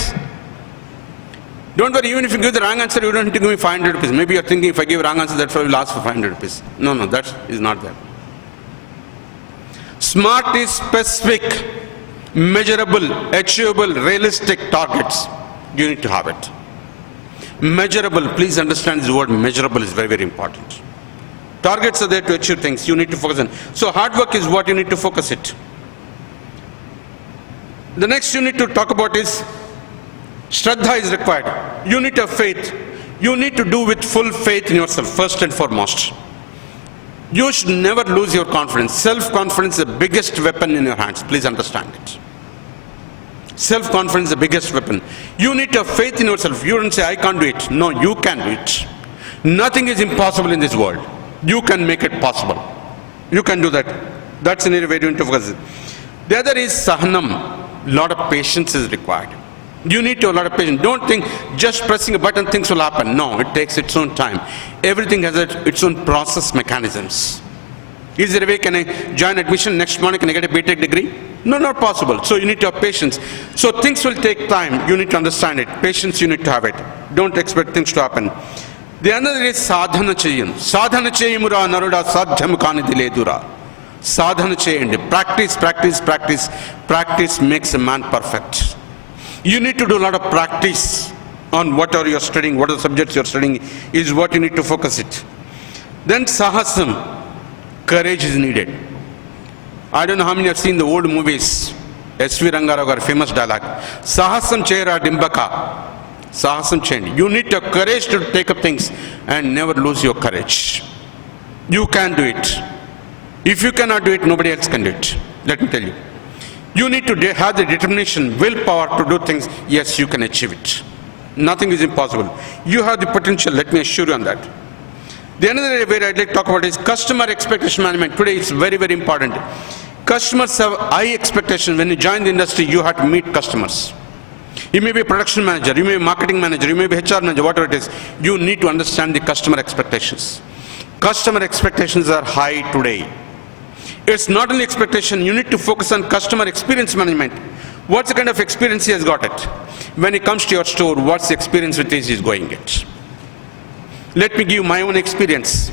Don't worry, even if you give the wrong answer, you don't need to give me 500 rupees. Maybe you're thinking if I give wrong answer, that fellow will ask for 500 rupees. No, that is not there. Smart is specific, measurable, achievable, realistic targets. You need to have it. Measurable, please understand this word measurable is very, very important. Targets are there to achieve things. You need to focus on. So hard work is what you need to focus it. The next you need to talk about is Shraddha is required. You need to have faith. You need to do with full faith in yourself, first and foremost. You should never lose your confidence. Self-confidence is the biggest weapon in your hands. Please understand it. Self-confidence is the biggest weapon. You need to have faith in yourself. You don't say, I can't do it. No, you can do it. Nothing is impossible in this world. You can make it possible. You can do that. That's an area where you need to focus. The other is Sahanam. A lot of patience is required. You need to have a lot of patience. Don't think just pressing a button things will happen. No, it takes its own time. Everything has its own process mechanisms. Is there a way can I join admission next morning, can I get a BTech degree? No, not possible. So you need to have patience. So things will take time. You need to understand it. Patience, you need to have it. Don't expect things to happen. The other is sadhana cheyam. Sadhana cheyamura naruda sadhyam kanidi ledura. Sadhana cheyandi. Practice, practice, practice. Practice makes a man perfect. You need to do a lot of practice on what are you studying, what are the subjects you're studying, is what you need to focus it. Then sahasam, courage is needed. I don't know how many have seen the old movies. S.V. Rangarao got a famous dialogue. Sahasam chera dimbaka. Sahasam cheyandi. You need to have courage to take up things and never lose your courage. You can do it. If you cannot do it, nobody else can do it. Let me tell you. You need to have the determination, willpower to do things. Yes, you can achieve it. Nothing is impossible. You have the potential, let me assure you on that. The another area where I'd like to talk about is customer expectation management. Today it's very, very important. Customers have high expectations. When you join the industry, you have to meet customers. You may be a production manager, you may be a marketing manager, you may be a HR manager, whatever it is. You need to understand the customer expectations. Customer expectations are high today. It's not only expectation, you need to focus on customer experience management. What's the kind of experience he has got it? When he comes to your store, what's the experience with which he's going it? Let me give my own experience.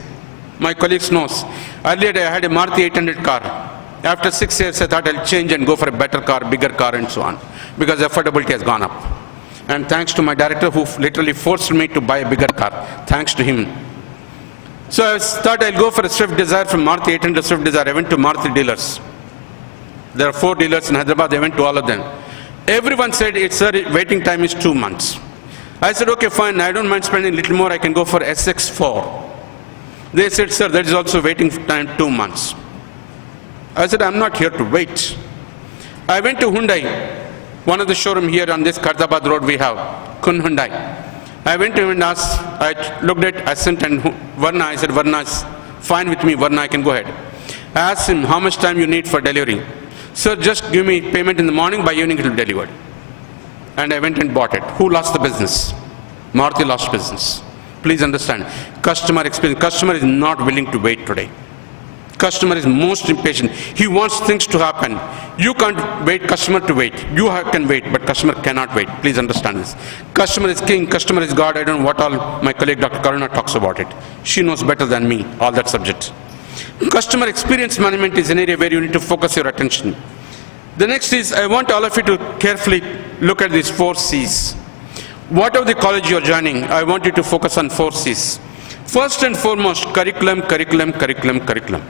My colleagues knows. Earlier I had a Maruti 800 car After 6 years, I thought I'll change and go for a better car, bigger car, and so on, because affordability has gone up. And thanks to my director who literally forced me to buy a bigger car, thanks to him. So I thought I'll go for a Swift Desire from Maruti 800 Swift Desire. I went to Maruti dealers. There are 4 dealers in Hyderabad. I went to all of them. Everyone said, sir, waiting time is 2 months. I said, okay, fine, I don't mind spending a little more, I can go for SX4. They said, sir, that is also waiting time 2 months. I said, I'm not here to wait. I went to Hyundai, one of the showroom here on this Kardabad road we have, Kun Hyundai. I went to him and asked, I looked at Ascent and Varna, I said, Varna is fine with me, Varna, I can go ahead. I asked him, how much time you need for delivery? Sir, just give me payment in the morning, by evening it will be delivered. And I went and bought it. Who lost the business? Maruti lost business. Please understand, customer experience, customer is not willing to wait today. Customer is most impatient. He wants things to happen. You can't wait customer to wait. You can wait, but customer cannot wait. Please understand this. Customer is king, customer is God. I don't know what all my colleague Dr. Karuna talks about it. She knows better than me, all that subject. Customer experience management is an area where you need to focus your attention. The next is, I want all of you to carefully look at these 4 C's. Whatever the college you're joining, I want you to focus on 4 C's. First and foremost, curriculum, curriculum, curriculum, curriculum.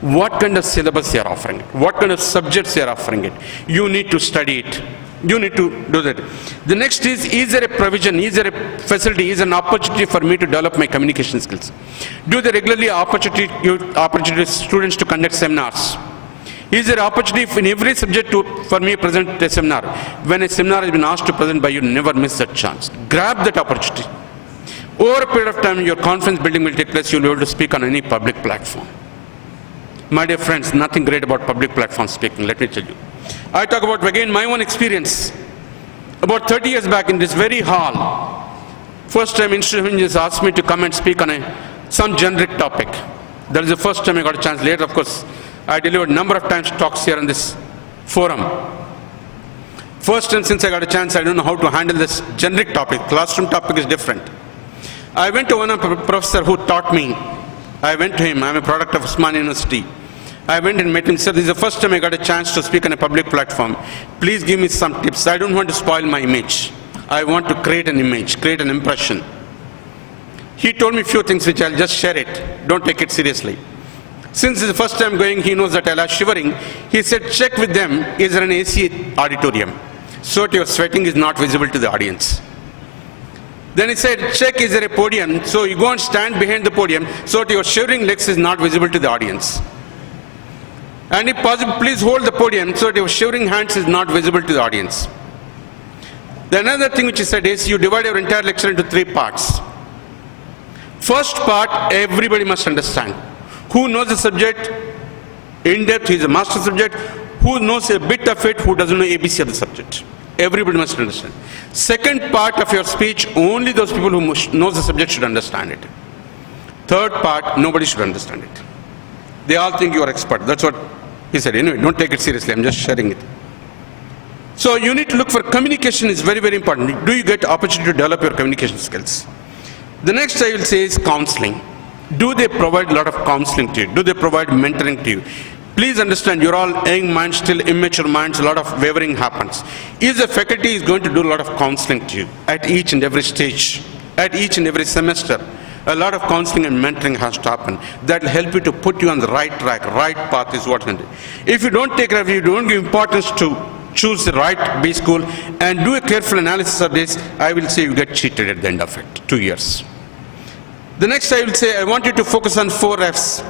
What kind of syllabus they are offering it? What kind of subjects they are offering it? You need to study it. You need to do that. The next is there a provision, is there a facility, is there an opportunity for me to develop my communication skills? Do they regularly opportunity students to conduct seminars? Is there opportunity in every subject for me to present a seminar? When a seminar has been asked to present by you, never miss that chance. Grab that opportunity. Over a period of time, your confidence building will take place. You'll be able to speak on any public platform. My dear friends, nothing great about public platform speaking, let me tell you. I talk about, again, my own experience. About 30 years back in this very hall, first time Institute of Engineers asked me to come and speak on some generic topic. That is the first time I got a chance. Later, of course, I delivered a number of times talks here in this forum. First time since I got a chance, I don't know how to handle this generic topic. Classroom topic is different. I went to one of the professor who taught me. I went to him. I'm a product of Osmania University. I went and met him. Sir, this is the first time I got a chance to speak on a public platform. Please give me some tips. I don't want to spoil my image. I want to create an image, create an impression. He told me a few things which I'll just share it. Don't take it seriously. Since it's the first time going, he knows that I'll have shivering. He said, check with them, is there an AC auditorium? So that your sweating is not visible to the audience. Then he said, check, is there a podium? So you go and stand behind the podium so that your shivering legs is not visible to the audience. And if possible, please hold the podium so that your shivering hands is not visible to the audience. The another thing which he said is, you divide your entire lecture into 3 parts. First part, everybody must understand. Who knows the subject in depth, he is a master subject. Who knows a bit of it, who doesn't know ABC of the subject. Everybody must understand. Second part of your speech, only those people who know the subject should understand it. Third part, nobody should understand it. They all think you are expert. That's what he said. Anyway, don't take it seriously. I'm just sharing it. So you need to look for communication is very, very important. Do you get opportunity to develop your communication skills? The next I will say is counseling. Do they provide a lot of counseling to you? Do they provide mentoring to you? Please understand, you're all young minds, still immature minds, a lot of wavering happens. If the faculty is going to do a lot of counseling to you at each and every stage, at each and every semester, a lot of counseling and mentoring has to happen. That will help you to put you on the right track, right path is what. If you don't take care of it, you don't give importance to choose the right B school and do a careful analysis of this, I will say you get cheated at the end of it, 2 years. The next I will say, I want you to focus on 4 F's.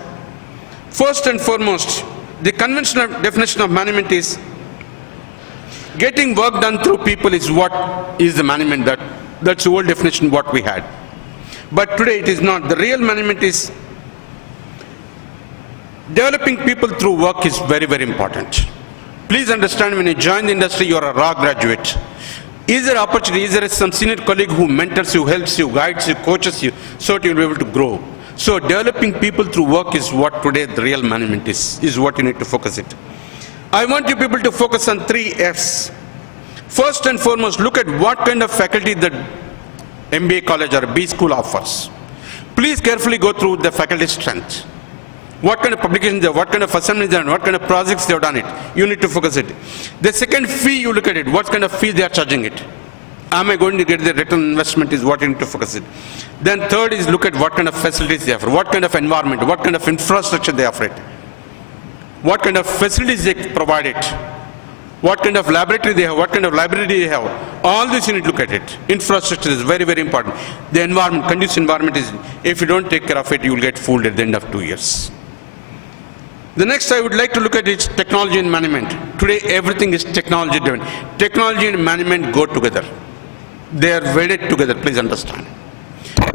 First and foremost, the conventional definition of management is getting work done through people is what is the management. That's the old definition what we had. But today it is not. The real management is developing people through work is very, very important. Please understand, when you join the industry, you are a raw graduate. Is there opportunity, is there some senior colleague who mentors you, helps you, guides you, coaches you, so that you'll be able to grow? So developing people through work is what today the real management is what you need to focus it. I want you people to focus on 3 F's. First and foremost, look at what kind of faculty the MBA college or B school offers. Please carefully go through the faculty strength. What kind of publications they have, what kind of assignments they have, what kind of projects they have done it. You need to focus it. The second fee, you look at it. What kind of fee they are charging it. Am I going to get the return on investment is what you need to focus it. Then third is look at what kind of facilities they offer, what kind of environment, what kind of infrastructure they offer it. What kind of facilities they provide it. What kind of laboratory they have, what kind of library they have. All this you need to look at it. Infrastructure is very, very important. The environment, conducive environment is, if you don't take care of it, you will get fooled at the end of 2 years. The next I would like to look at is technology and management. Today everything is technology driven. Technology and management go together. They are wedded together, please understand.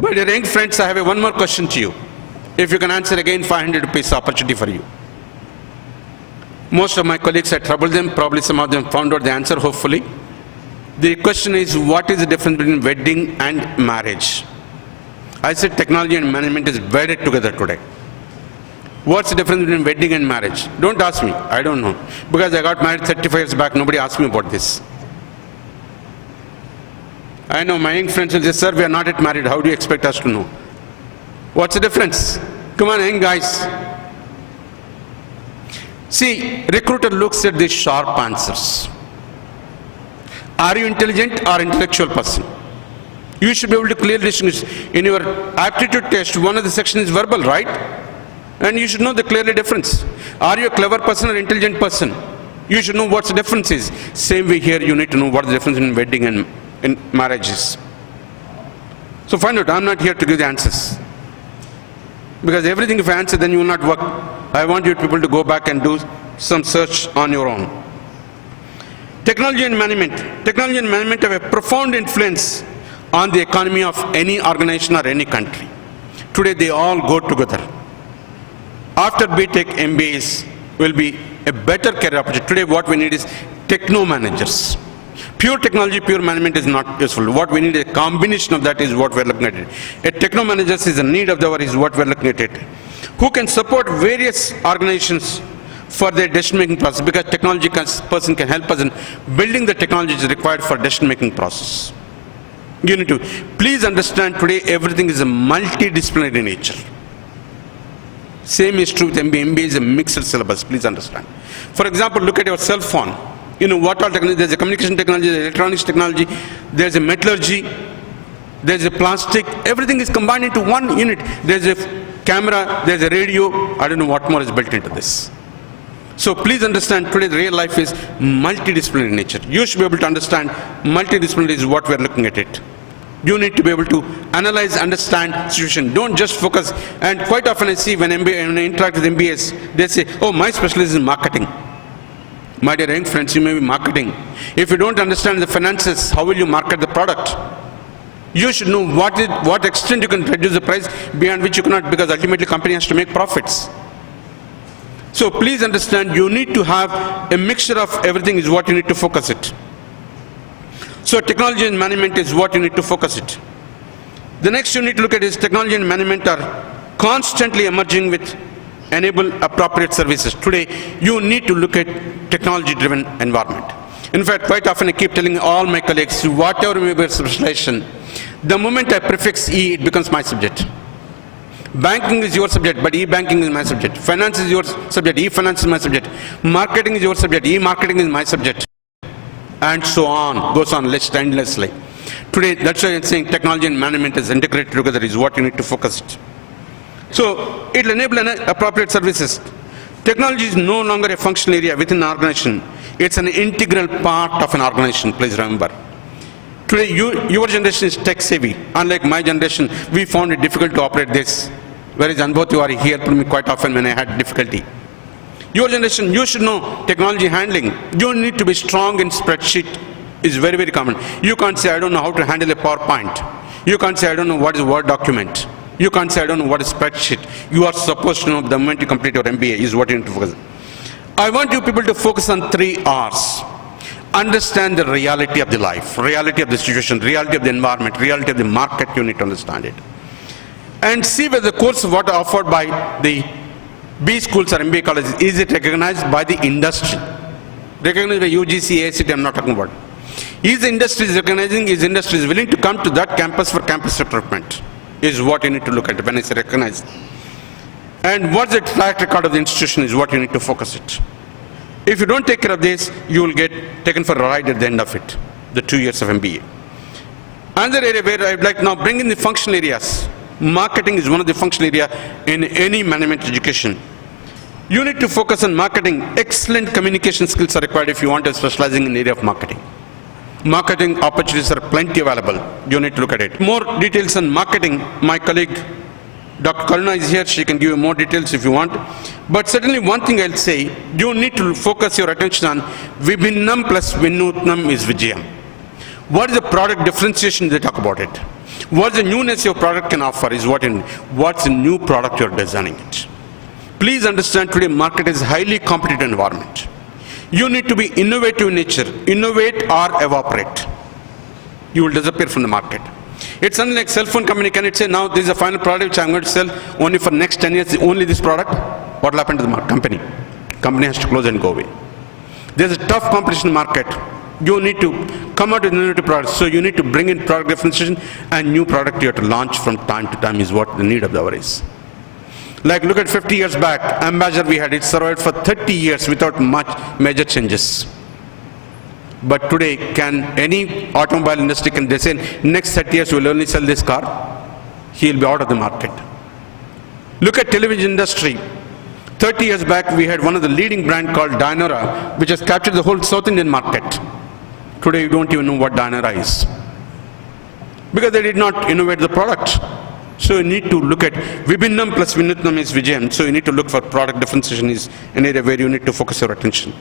My dear young friends, I have one more question to you. If you can answer again, 500 rupees opportunity for you. Most of my colleagues, I troubled them, probably some of them found out the answer, hopefully. The question is, what is the difference between wedding and marriage? I said technology and management is wedded together today. What's the difference between wedding and marriage? Don't ask me, I don't know. Because I got married 35 years back, nobody asked me about this. I know my young friends will say, sir, we are not yet married, how do you expect us to know? What's the difference? Come on, young guys. See, recruiter looks at these sharp answers. Are you intelligent or intellectual person? You should be able to clearly distinguish. In your aptitude test, one of the sections is verbal, right? And you should know the clearly difference. Are you a clever person or intelligent person? You should know what the difference is. Same way here, you need to know what the difference in wedding and in marriage is. So find out, I'm not here to give the answers. Because everything if I answer, then you will not work. I want you people to go back and do some search on your own. Technology and management. Technology and management have a profound influence on the economy of any organization or any country. Today they all go together. After BTech, MBAs will be a better career opportunity. Today what we need is techno managers. Pure technology, pure management is not useful. What we need is a combination of that is what we're looking at it. A techno manager is a need of the hour is what we're looking at it. Who can support various organizations for their decision-making process, because technology person can help us in building the technologies required for decision-making process. You need to, please understand today everything is a multidisciplinary nature. Same is true with MBA. MBA is a mixed syllabus, please understand. For example, look at your cell phone. You know what all technology, there's a communication technology, there's electronics technology, there's a metallurgy, there's a plastic, everything is combined into one unit. There's a camera, there's a radio, I don't know what more is built into this. So please understand today the real life is multidisciplinary in nature. You should be able to understand multidisciplinary is what we're looking at it. You need to be able to analyze, understand situation. Don't just focus. And quite often I see when I interact with MBAs, they say, oh, my specialty is in marketing. My dear young friends, you may be marketing. If you don't understand the finances, how will you market the product? You should know what extent you can reduce the price beyond which you cannot, because ultimately company has to make profits. So please understand, you need to have a mixture of everything is what you need to focus it. So technology and management is what you need to focus it. The next you need to look at is technology and management are constantly emerging with enable appropriate services. Today, you need to look at technology-driven environment. In fact, quite often I keep telling all my colleagues, whatever may be specialization, the moment I prefix E, it becomes my subject. Banking is your subject, but e-banking is my subject. Finance is your subject, e-finance is my subject. Marketing is your subject, e-marketing is my subject. And so on, goes on list endlessly. Today, that's why I'm saying technology and management is integrated together is what you need to focus it. So it will enable appropriate services. Technology is no longer a functional area within an organization. It's an integral part of an organization, please remember. Today, your generation is tech savvy. Unlike my generation, we found it difficult to operate this. Whereas both you are here for me quite often when I had difficulty. Your generation, you should know technology handling. You need to be strong in spreadsheet. Is very, very common. You can't say, I don't know how to handle a PowerPoint. You can't say, I don't know what is a Word document. You can't say, I don't know what is spreadsheet. You are supposed to know the moment you complete your MBA is what you need to focus on. I want you people to focus on 3 R's. Understand the reality of the life, reality of the situation, reality of the environment, reality of the market, you need to understand it. And see whether the course what are offered by the B schools or MBA colleges, is it recognized by the industry? Recognized by UGC, AICTE, I'm not talking about. Is the industry recognizing, is industry willing to come to that campus for campus recruitment? Is what you need to look at when I say recognized. And what's the track record of the institution is what you need to focus it. If you don't take care of this, you will get taken for a ride at the end of it, the 2 years of MBA. Another area where I'd like now bring in the functional areas. Marketing is one of the functional areas in any management education. You need to focus on marketing. Excellent communication skills are required if you want to specializing in the area of marketing. Marketing opportunities are plenty available. You need to look at it. More details on marketing. My colleague, Dr. Karuna is here. She can give you more details if you want. But certainly one thing I'll say, you need to focus your attention on Vibinnam plus Vinutnam is Vijayam. What is the product differentiation? They talk about it. What's the newness your product can offer is what's the new product you're designing it. Please understand today market is a highly competitive environment. You need to be innovative in nature. Innovate or evaporate. You will disappear from the market. It's something like cell phone company. Can it say now this is a final product which I'm going to sell only for next 10 years, only this product? What will happen to the company? Company has to close and go away. There's a tough competition market. You need to come out with innovative products. So you need to bring in product differentiation and new product you have to launch from time to time is what the need of the hour is. Like look at 50 years back, Ambassador we had, it survived for 30 years without much major changes. But today, can any automobile industry, can they say next 30 years we'll only sell this car? He'll be out of the market. Look at television industry. 30 years back, we had one of the leading brand called Dynora, which has captured the whole South Indian market. Today, you don't even know what Dynora is. Because they did not innovate the product. So you need to look at Vibinnam plus Vinutnam is Vijayam. So you need to look for product differentiation is an area where you need to focus your attention.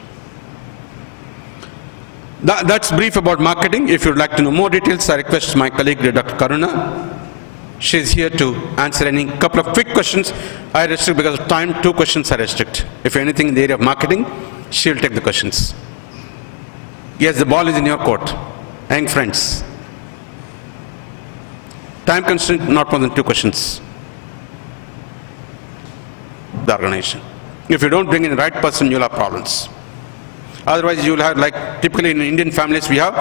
That's brief about marketing. If you'd like to know more details, I request my colleague, Dr. Karuna. She's here to answer any couple of quick questions. I restrict because of time, 2 questions I restrict. If anything in the area of marketing, she'll take the questions. Yes, the ball is in your court. Young friends. Time constraint, not more than 2 questions. The organization. If you don't bring in the right person, you'll have problems. Otherwise, you'll have, like typically in Indian families, we have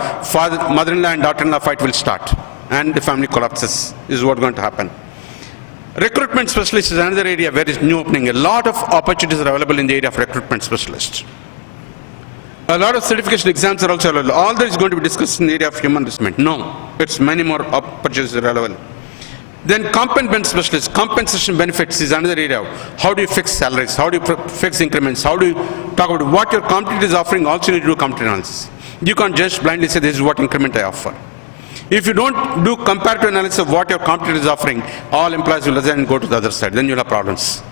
mother-in-law and daughter-in-law fight will start. And the family collapses, is what's going to happen. Recruitment specialist is another area where is new opening. A lot of opportunities are available in the area of recruitment specialist. A lot of certification exams are also available. All that is going to be discussed in the area of human resources. No, it's many more opportunities are available. Then compensation specialist, compensation benefits is another area. How do you fix salaries? How do you fix increments? How do you talk about what your competitor is offering? Also you need to do competitor analysis. You can't just blindly say this is what increment I offer. If you don't do comparative analysis of what your competitor is offering, all employees will resign and go to the other side. Then you'll have problems.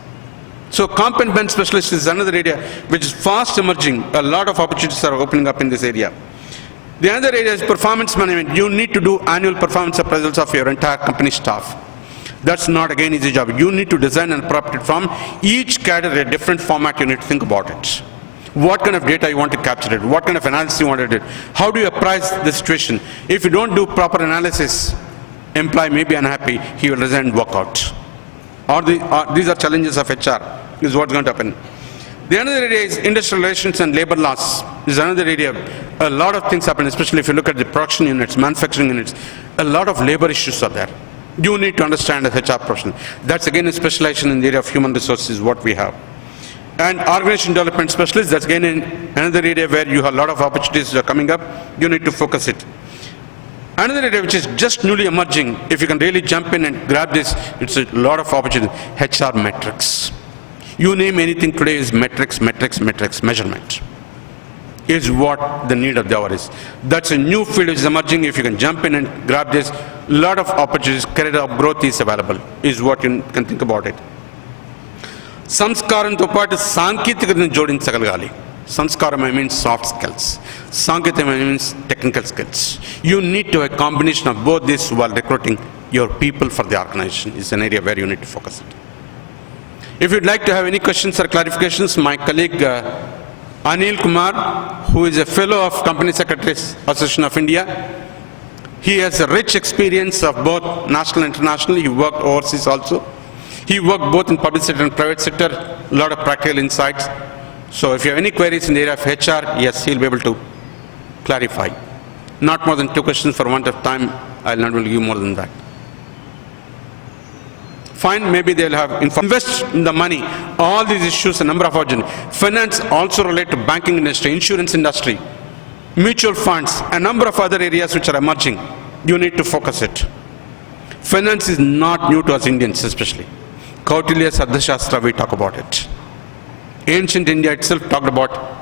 So comp and bench specialist is another area which is fast emerging. A lot of opportunities are opening up in this area. The other area is performance management. You need to do annual performance appraisals of your entire company staff. That's not again easy job. You need to design an appropriate form. Each cadre a different format you need to think about it. What kind of data you want to capture it? What kind of analysis you want to do? How do you apprise the situation? If you don't do proper analysis, employee may be unhappy, he will resign and walk out. These are challenges of HR, is what's going to happen. The other area is industrial relations and labor laws. This is another area. A lot of things happen, especially if you look at the production units, manufacturing units. A lot of labor issues are there. You need to understand as HR professional. That's again a specialization in the area of human resources, what we have. And organization development specialists, that's again in another area where you have a lot of opportunities that are coming up. You need to focus it. Another area which is just newly emerging, if you can really jump in and grab this, it's a lot of opportunity. HR metrics. You name anything today is metrics, measurement. Is what the need of the hour is. That's a new field which is emerging. If you can jump in and grab this, a lot of opportunities, career of growth is available, is what you can think about it. సంస్కారంతో పాటు సాంకేతికతను జోడించగలగాలి. సంస్కారం I mean soft skills. Sankeetam I means technical skills. You need to have a combination of both this while recruiting your people for the organization. It's an area where you need to focus it. If you'd like to have any questions or clarifications, my colleague Anil Kumar, who is a fellow of Company Secretaries Association of India, he has a rich experience of both national and international. He worked overseas also. He worked both in public sector and private sector, a lot of practical insights. So if you have any queries in the area of HR, yes, he'll be able to clarify. Not more than 2 questions for want of time. I'll not will give more than that. Fine, maybe they'll have invest in the money. All these issues, a number of urgent. Finance also relate to banking industry, insurance industry, mutual funds, a number of other areas which are emerging. You need to focus it. Finance is not new to us Indians especially. Kautilya's Ardhashastra, we talk about it. Ancient India itself talked about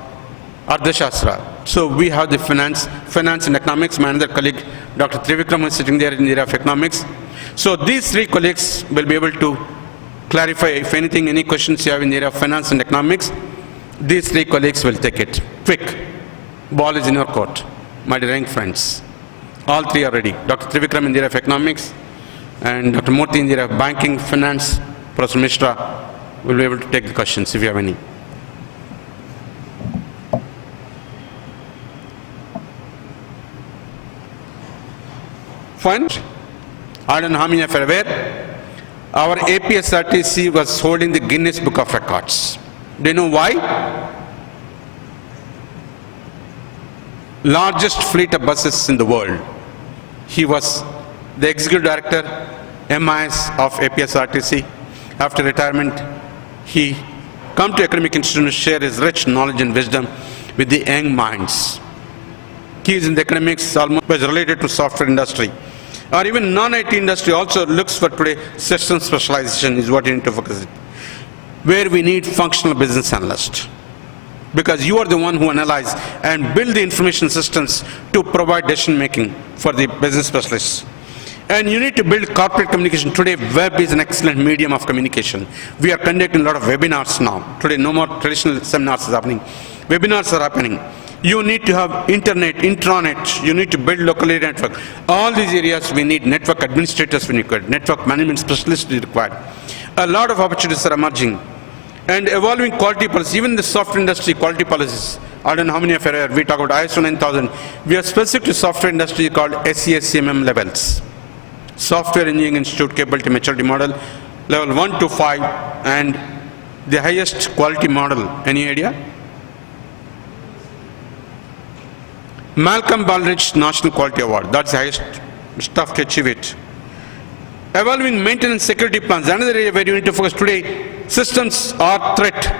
Ardhashastra. So we have the finance and economics. My another colleague, Dr. Trivikram, is sitting there in the area of economics. So these three colleagues will be able to clarify, if anything, any questions you have in the area of finance and economics. These three colleagues will take it. Quick. Ball is in your court, my dear young friends. All three are ready. Dr. Trivikram in the area of economics, and Dr. Murthy in the area of banking, finance. Professor Mishra will be able to take the questions if you have any. Fine. I don't know how many of you are aware. Our APSRTC was holding the Guinness Book of Records. Do you know why? Largest fleet of buses in the world. He was the executive director, MIS of APSRTC. After retirement, he come to academic institution to share his rich knowledge and wisdom with the young minds. He is in the academics, almost related to software industry. Or even non-IT industry also looks for today system specialization is what you need to focus on. Where we need functional business analysts. Because you are the one who analyze and build the information systems to provide decision making for the business specialists. And you need to build corporate communication. Today, web is an excellent medium of communication. We are conducting a lot of webinars now. Today, no more traditional seminars is happening. Webinars are happening. You need to have internet, intranet. You need to build local area network. All these areas we need network administrators when required. Network management specialists is required. A lot of opportunities are emerging. And evolving quality policies, even the software industry quality policies. I don't know how many of you are aware. We talk about ISO 9000. We are specific to software industry called SESCMM levels. Software Engineering Institute Capability Maturity Model, level 1 to 5, and the highest quality model. Any idea? Malcolm Baldrige National Quality Award. That's the highest stuff to achieve it. Evolving maintenance security plans. Another area where you need to focus today. Systems are threat.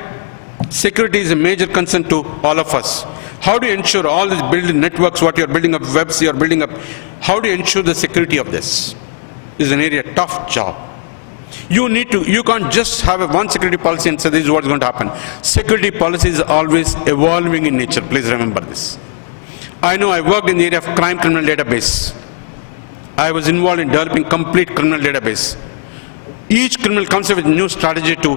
Security is a major concern to all of us. How do you ensure all these building networks, what you're building up, webs you're building up, how do you ensure the security of this? Is an area, tough job. You can't just have a one security policy and say this is what's going to happen. Security policy is always evolving in nature. Please remember this. I know I worked in the area of crime criminal database. I was involved in developing complete criminal database. Each criminal comes up with a new strategy to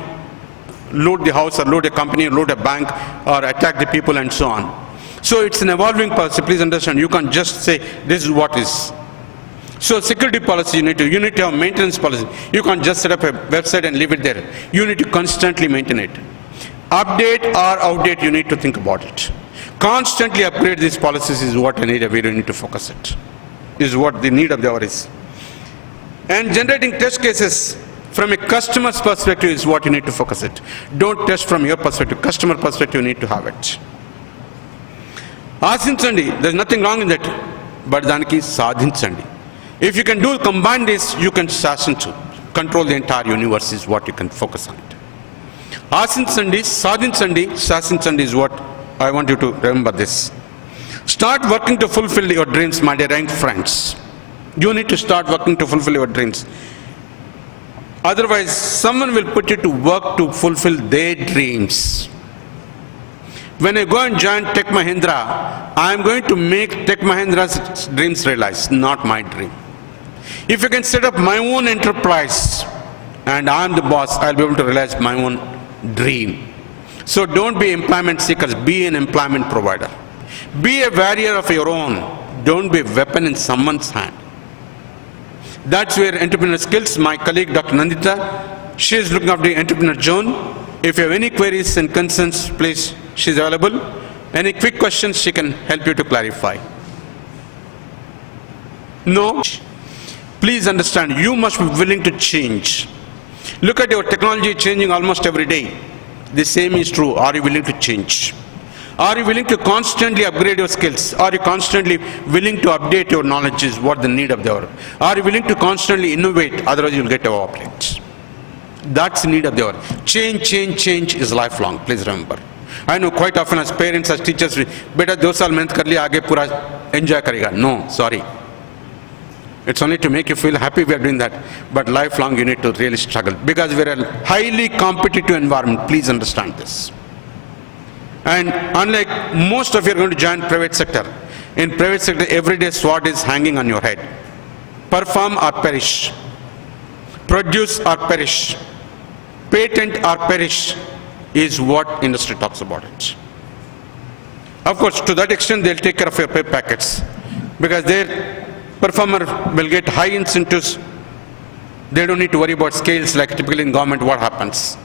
loot the house or loot a company, or loot a bank, or attack the people and so on. So it's an evolving policy. Please understand, you can't just say this is what is. So security policy, you need to have maintenance policy. You can't just set up a website and leave it there. You need to constantly maintain it. Update or outdate, you need to think about it. Constantly upgrade these policies is what an area where you need to focus it. Is what the need of the hour is. And generating test cases from a customer's perspective is what you need to focus it. Don't test from your perspective. Customer perspective, you need to have it. Asinchandi, there's nothing wrong in that. But daniki sadhinchandi. If you can combine this, you can control the entire universe is what you can focus on it. Asinchandi, sadhinchandi, sasinchandi is what I want you to remember this. Start working to fulfill your dreams, my dear young friends. You need to start working to fulfill your dreams. Otherwise, someone will put you to work to fulfill their dreams. When I go and join Tech Mahindra, I am going to make Tech Mahindra's dreams realized, not my dream. If I can set up my own enterprise and I am the boss, I'll be able to realize my own dream. So don't be employment seekers, be an employment provider. Be a warrior of your own. Don't be a weapon in someone's hand. That's where entrepreneur skills, my colleague Dr. Nandita, she is looking after the entrepreneur zone. If you have any queries and concerns, please, she's available. Any quick questions, she can help you to clarify. No? Please understand, you must be willing to change. Look at your technology changing almost every day. The same is true. Are you willing to change? Are you willing to constantly upgrade your skills? Are you constantly willing to update your knowledge is what the need of the hour? Are you willing to constantly innovate? Otherwise, you'll get overplayed. That's the need of the hour. Change is lifelong, please remember. I know quite often as parents, as teachers, beta 2 saal mehnat kar liya, aage pura enjoy karega. No, sorry. It's only to make you feel happy we are doing that. But lifelong you need to really struggle. Because we're a highly competitive environment, please understand this. And unlike most of you are going to join private sector, in private sector everyday sword is hanging on your head. Perform or perish. Produce or perish. Patent or perish is what industry talks about it. Of course, to that extent, they'll take care of your pay packets because their performer will get high incentives. They don't need to worry about scales like typically in government what happens.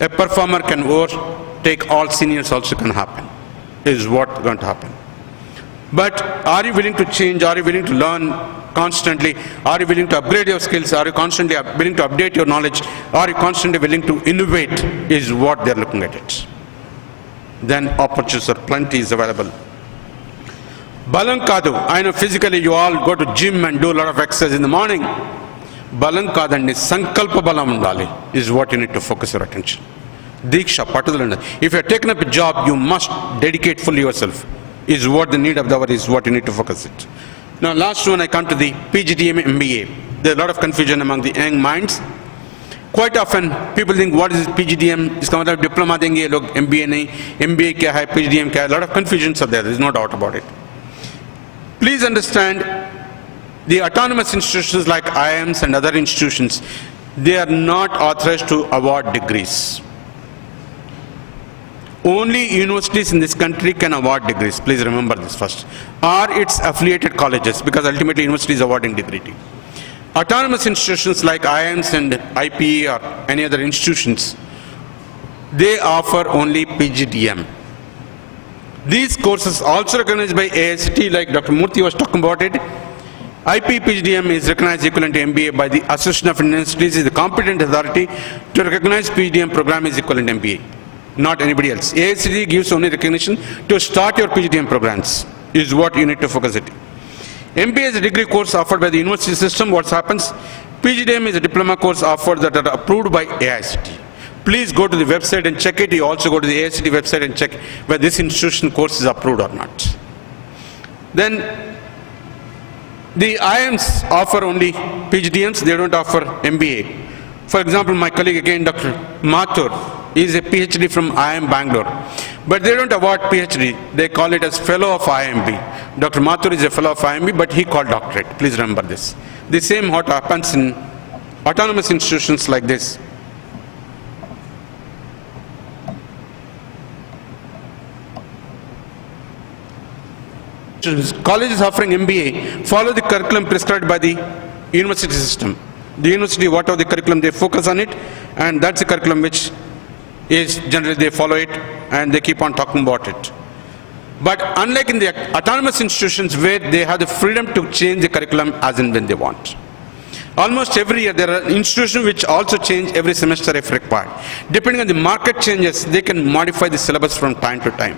A performer can overtake all seniors also can happen, is what going to happen. But are you willing to change? Are you willing to learn constantly? Are you willing to upgrade your skills? Are you constantly willing to update your knowledge? Are you constantly willing to innovate is what they're looking at it. Then opportunities are plenty is available. Balam kadu, I know physically you all go to gym and do a lot of exercise in the morning. Balam kadandi sankalpa balam undali is what you need to focus your attention. Diksha, patadalanda. If you are taking up a job, you must dedicate fully yourself. Is what the need of the hour is what you need to focus it. Now last one I come to the PGDM MBA. There's a lot of confusion among the young minds. Quite often people think what is PGDM? Iska matlab diploma denge ye log MBA nahi. MBA kya hai, PGDM kya hai? A lot of confusions are there. There's no doubt about it. Please understand the autonomous institutions like IIMs and other institutions, they are not authorized to award degrees. Only universities in this country can award degrees. Please remember this first. Or its affiliated colleges, because ultimately university is awarding degree. Autonomous institutions like IIMs and IPE or any other institutions, they offer only PGDM. These courses also recognized by AICTE, like Dr. Murthy was talking about it. IP PGDM is recognized equivalent to MBA by the Association of Universities, is the competent authority to recognize PGDM program is equivalent to MBA. Not anybody else. AICTE gives only recognition to start your PGDM programs, is what you need to focus it. MBA is a degree course offered by the university system. What happens? PGDM is a diploma course offered that are approved by AICTE. Please go to the website and check it. You also go to the AICTE website and check whether this institution course is approved or not. Then the IIMs offer only PGDMs, they don't offer MBA. For example, my colleague again, Dr. Mathur, is a PhD from IIM Bangalore. But they don't award PhD, they call it as Fellow of IIMB. Dr. Mathur is a Fellow of IIMB, but he called doctorate. Please remember this. The same what happens in autonomous institutions like this. Colleges offering MBA follow the curriculum prescribed by the university system. The university, whatever the curriculum, they focus on it, and that's the curriculum which is generally they follow it and they keep on talking about it. But unlike in the autonomous institutions where they have the freedom to change the curriculum as and when they want. Almost every year there are institutions which also change every semester if required. Depending on the market changes, they can modify the syllabus from time to time.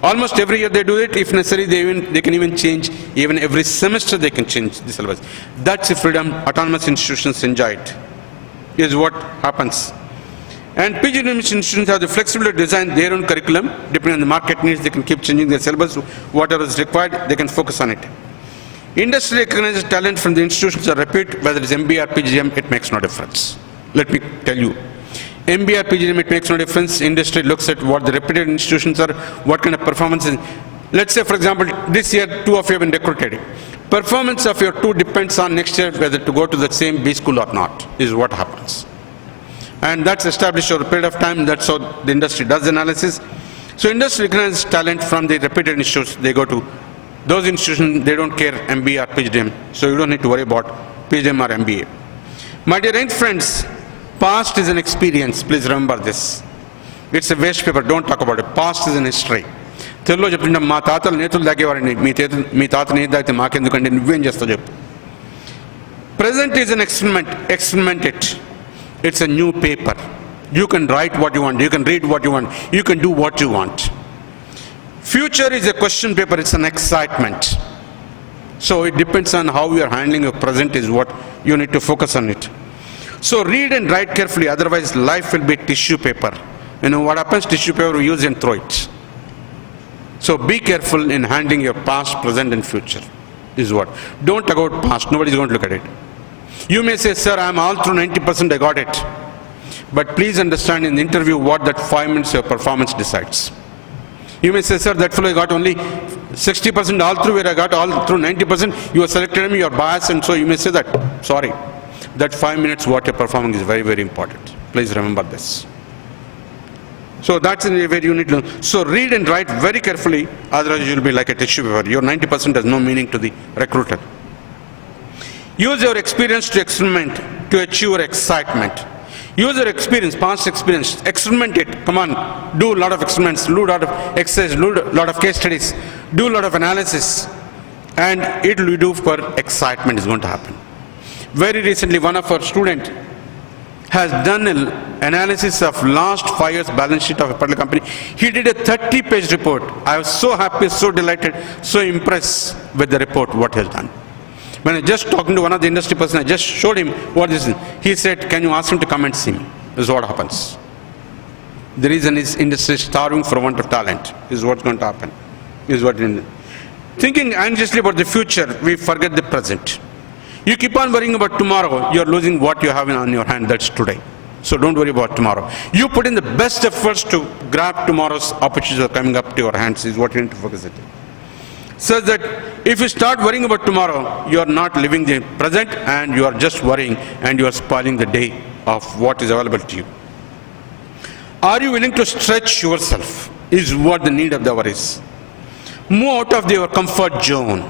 Almost every year they do it. If necessary, they can even change. Even every semester they can change the syllabus. That's the freedom autonomous institutions enjoy it, is what happens. And PGDM institutions have the flexibility to design their own curriculum. Depending on the market needs, they can keep changing their syllabus. Whatever is required, they can focus on it. Industry recognizes talent from the institutions of repute, whether it's MBA or PGDM, it makes no difference. Let me tell you. MBA or PGDM, it makes no difference. Industry looks at what the reputed institutions are, what kind of performance is. Let's say, for example, this year, 2 of you have been recruited. Performance of your 2 depends on next year whether to go to the same B school or not, is what happens. And that's established over a period of time. That's how the industry does analysis. So industry recognizes talent from the reputed institutes. They go to those institutions, they don't care MBA or PGDM. So you don't need to worry about PGDM or MBA. My dear young friends, past is an experience. Please remember this. It's a waste paper. Don't talk about it. Past is an history. తెలుగులో చెప్తుంటే మా తాతలు నేతులు తాగేవారండి మీ తాత నేత తాగితే మాకెందుకంటే నువ్వేం చేస్తావు చెప్పు. Present is an experiment. Experiment it. It's a new paper. You can write what you want. You can read what you want. You can do what you want. Future is a question paper. It's an excitement. So it depends on how you are handling your present is what you need to focus on it. So read and write carefully, otherwise life will be tissue paper. You know what happens? Tissue paper we use and throw it. So be careful in handling your past, present and future is what. Don't talk about past, nobody is going to look at it. You may say, sir, I am all through 90%, I got it. But please understand in the interview what that 5 minutes of performance decides. You may say, sir, that fellow got only 60% all through, where I got all through 90%, you have selected me, you are biased, and so you may say that. Sorry. That 5 minutes what you're performing is very, very important. Please remember this. So that's where you need to. So read and write very carefully, otherwise you'll be like a tissue paper. Your 90% has no meaning to the recruiter. Use your experience to experiment to achieve your excitement. Use your experience, past experience, experiment it. Come on, do a lot of experiments, do a lot of exercise, do a lot of case studies, do a lot of analysis, and it will do for excitement is going to happen. Very recently, one of our students has done an analysis of last 5 years balance sheet of a particular company. He did a 30-page report. I was so happy, so delighted, so impressed with the report, what he has done. When I just talking to one of the industry person, I just showed him what this is. He said, can you ask him to come and see me? This is what happens. The reason is industry is starving for want of talent. This is what's going to happen. This is what thinking anxiously about the future, we forget the present. You keep on worrying about tomorrow, you're losing what you have on your hand, that's today. So don't worry about tomorrow. You put in the best efforts to grab tomorrow's opportunities that are coming up to your hands is what you need to focus on. So that if you start worrying about tomorrow, you are not living the present and you are just worrying and you are spoiling the day of what is available to you. Are you willing to stretch yourself is what the need of the hour is. Move out of your comfort zone.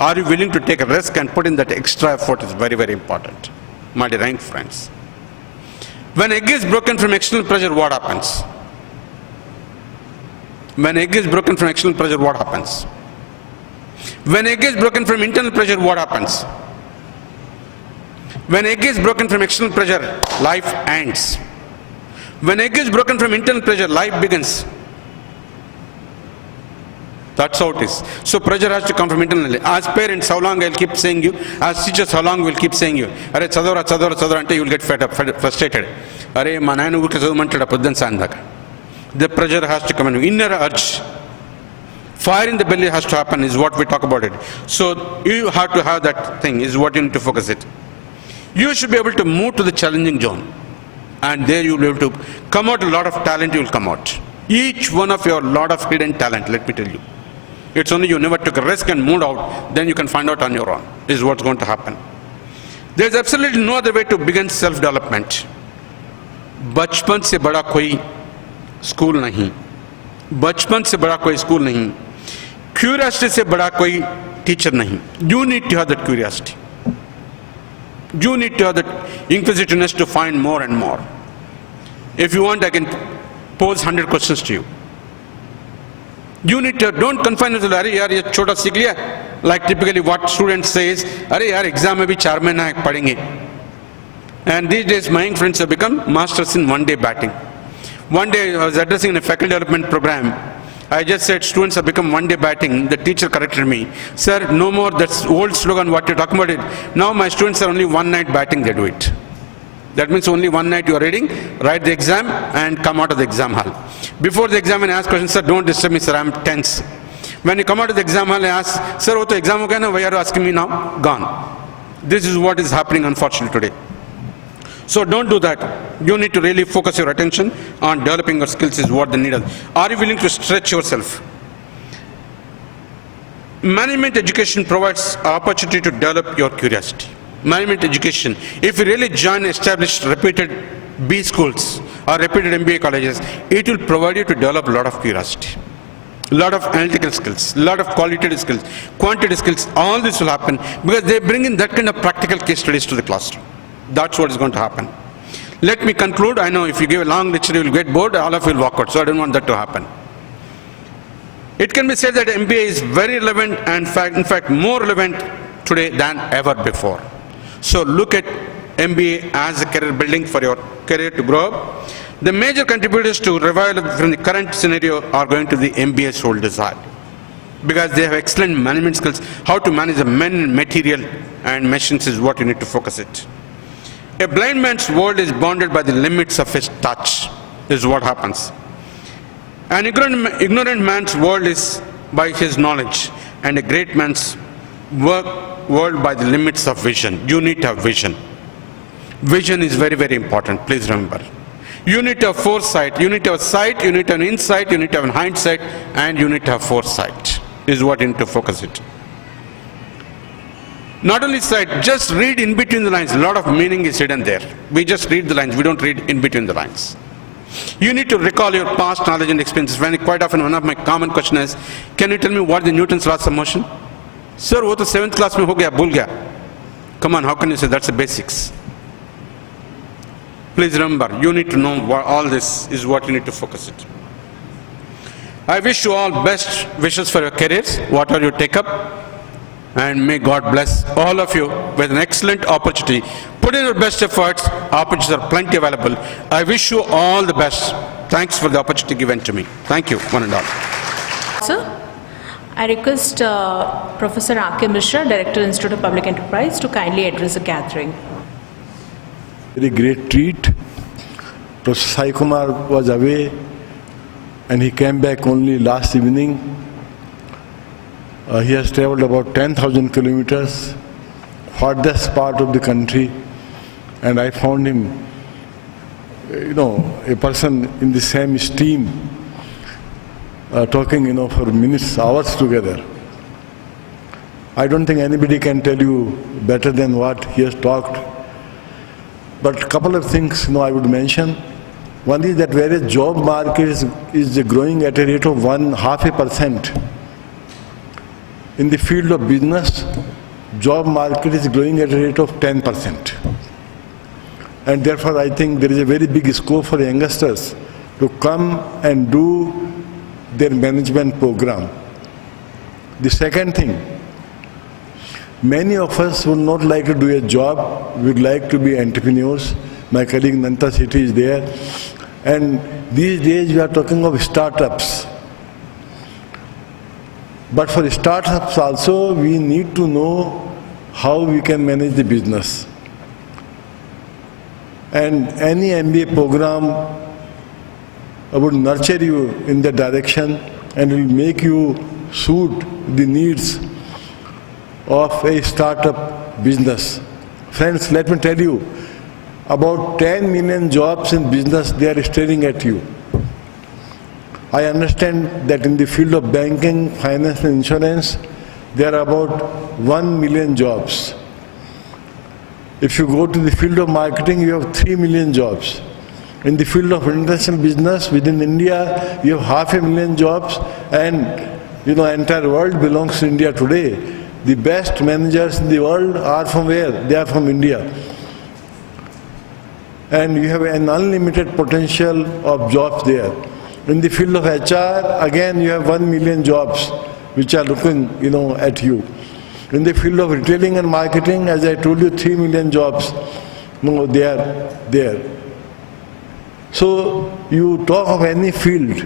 Are you willing to take a risk and put in that extra effort is very, very important. My dear young friends. When egg is broken from external pressure, what happens? When egg is broken from external pressure, what happens? When egg is broken from internal pressure, what happens? When egg is broken from external pressure, life ends. When egg is broken from internal pressure, life begins. That's how it is. So pressure has to come from internally. As parents, how long I'll keep saying you? As teachers, how long we'll keep saying you? Are chadavara, chadavara, chadavara, until you will get fed up, frustrated. Are ma nayanu urke chadavumantada poddan sandaga. The pressure has to come in. Inner urge. Fire in the belly has to happen is what we talk about it. So you have to have that thing is what you need to focus it. You should be able to move to the challenging zone. And there you will be able to come out a lot of talent you will come out. Each one of your lot of hidden talent, let me tell you. It's only you never took a risk and moved out, then you can find out on your own, is what's going to happen. There's absolutely no other way to begin self-development. बचपन से बड़ा कोई school नहीं, बचपन से बड़ा कोई school नहीं, curiosity से बड़ा कोई teacher नहीं. You need to have that curiosity. You need to have that inquisitiveness to find more and more. If you want, I can pose 100 questions to you. You need to, don't confine yourself, अरे यार ये छोटा सीख लिया, like typically what students say is, अरे यार exam में भी 4 महीना पढ़ेंगे. And these days my young friends have become masters in one-day batting. One day I was addressing a faculty development program. I just said students have become one-day batting. The teacher corrected me. Sir, no more, that's old slogan, what you're talking about it. Now my students are only one night batting, they do it. That means only one night you are reading, write the exam and come out of the exam hall. Before the exam and ask questions, sir, don't disturb me, sir, I'm tense. When you come out of the exam hall and ask, sir, what exam ho gaya na, why are you asking me now? Gone. This is what is happening unfortunately today. So don't do that. You need to really focus your attention on developing your skills is what the need is. Are you willing to stretch yourself? Management education provides opportunity to develop your curiosity. Management education, if you really join established reputed B schools or reputed MBA colleges, it will provide you to develop a lot of curiosity, a lot of analytical skills, a lot of qualitative skills, quantitative skills. All this will happen because they bring in that kind of practical case studies to the classroom. That's what is going to happen. Let me conclude. I know if you give a long lecture, you will get bored, all of you will walk out. So I don't want that to happen. It can be said that MBA is very relevant and in fact more relevant today than ever before. So look at MBA as a career building for your career to grow up. The major contributors to revival from the current scenario are going to the MBA holders because they have excellent management skills. How to manage the men, material and machines is what you need to focus it. A blind man's world is bounded by the limits of his touch, is what happens. An ignorant man's world is by his knowledge, and a great man's world by the limits of vision. You need to have vision. Vision is very, very important, please remember. You need to have foresight, you need to have sight, you need to have insight, you need to have hindsight, and you need to have foresight, is what you need to focus it. Not only sight, just read in between the lines. A lot of meaning is hidden there. We just read the lines, we don't read in between the lines. You need to recall your past knowledge and experiences. Quite often, one of my common questions is, can you tell me what the Newton's laws of motion? Sir, wo to 7th class mein ho gaya, bhul gaya. Come on, how can you say that's the basics? Please remember, you need to know what all this is, what you need to focus it. I wish you all best wishes for your careers, whatever you take up. And may God bless all of you with an excellent opportunity. Put in your best efforts. Opportunities are plenty available. I wish you all the best. Thanks for the opportunity given to me. Thank you, one and all. Sir, I request Professor A.K. Mishra, Director, Institute of Public Enterprise, to kindly address the gathering. Very great treat. Professor Sai Kumar was away and he came back only last evening. He has traveled about 10,000 kilometers, farthest part of the country, and I found him, a person in the same esteem, talking, for minutes, hours together. I don't think anybody can tell you better than what he has talked. But a couple of things, I would mention. One is that whereas job market is growing at a rate of 0.5%, in the field of business, job market is growing at a rate of 10%. And therefore, I think there is a very big scope for youngsters to come and do their management program. The second thing, many of us would not like to do a job, we would like to be entrepreneurs. My colleague Nanta Sethi is there. And these days we are talking of startups. But for startups also, we need to know how we can manage the business. And any MBA program would nurture you in that direction and will make you suit the needs of a startup business. Friends, let me tell you, about 10 million jobs in business, they are staring at you. I understand that in the field of banking, finance and insurance, there are about 1 million jobs. If you go to the field of marketing, you have 3 million jobs. In the field of international business, within India, you have 500,000 jobs, and entire world belongs to India today. The best managers in the world are from where? They are from India. And you have an unlimited potential of jobs there. In the field of HR, again, you have 1 million jobs which are looking, at you. In the field of retailing and marketing, as I told you, 3 million jobs, they are there. So you talk of any field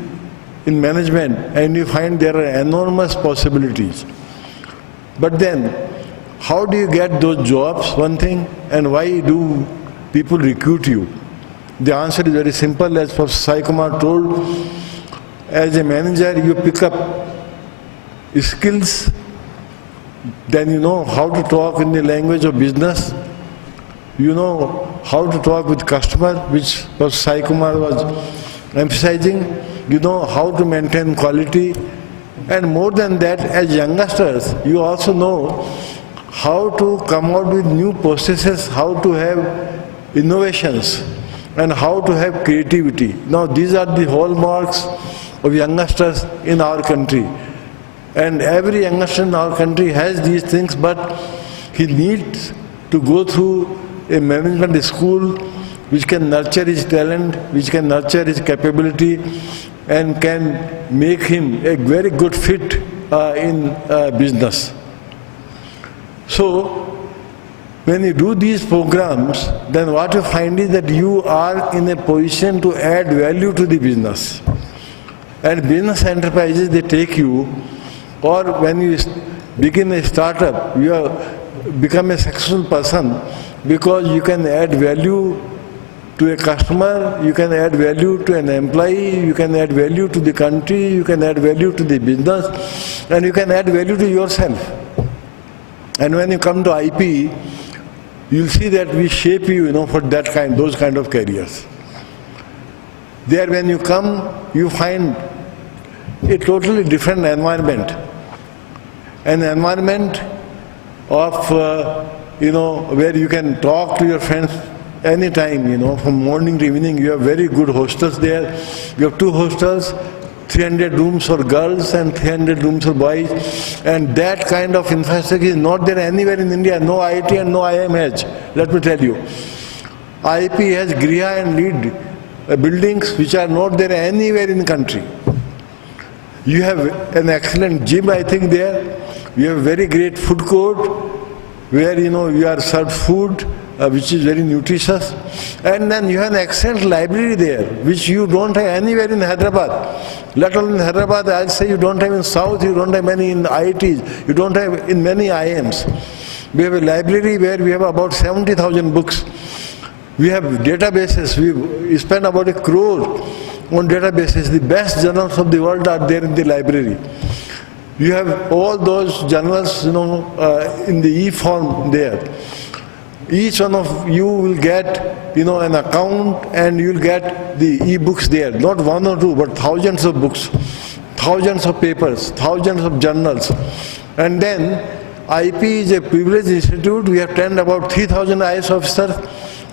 in management and you find there are enormous possibilities. But then, how do you get those jobs, one thing, and why do people recruit you? The answer is very simple, as Professor Sai Kumar told. As a manager, you pick up skills, then you know how to talk in the language of business, you know how to talk with customer, which Professor Sai Kumar was emphasizing, you know how to maintain quality, and more than that, as youngsters, you also know how to come out with new processes, how to have innovations, and how to have creativity. Now, these are the hallmarks of youngsters in our country. And every youngster in our country has these things, but he needs to go through a management school which can nurture his talent, which can nurture his capability, and can make him a very good fit in business. So, when you do these programs, then what you find is that you are in a position to add value to the business. And business enterprises, they take you, or when you begin a startup, you have become a successful person, because you can add value to a customer, you can add value to an employee, you can add value to the country, you can add value to the business, and you can add value to yourself. And when you come to IP, you'll see that we shape you, for those kind of careers. There, when you come, you find a totally different environment, an environment of, where you can talk to your friends anytime, from morning to evening. You have very good hostels there. You have 2 hostels, 300 rooms for girls and 300 rooms for boys. And that kind of infrastructure is not there anywhere in India. No IIT and no IIM has, let me tell you. IIP has Griha and LEED buildings which are not there anywhere in the country. You have an excellent gym, I think, there. You have very great food court where, you are served food which is very nutritious. And then you have an excellent library there, which you don't have anywhere in Hyderabad. Let alone in Hyderabad, I'll say you don't have in South, you don't have many in IITs, you don't have in many IIMs. We have a library where we have about 70,000 books. We have databases, we spend about 1 crore on databases. The best journals of the world are there in the library. You have all those journals, in the e-form there. Each one of you will get, an account, and you'll get the e-books there. Not 1 or 2, but thousands of books, thousands of papers, thousands of journals. And then IP is a privileged institute. We have trained about 3,000 IAS officers,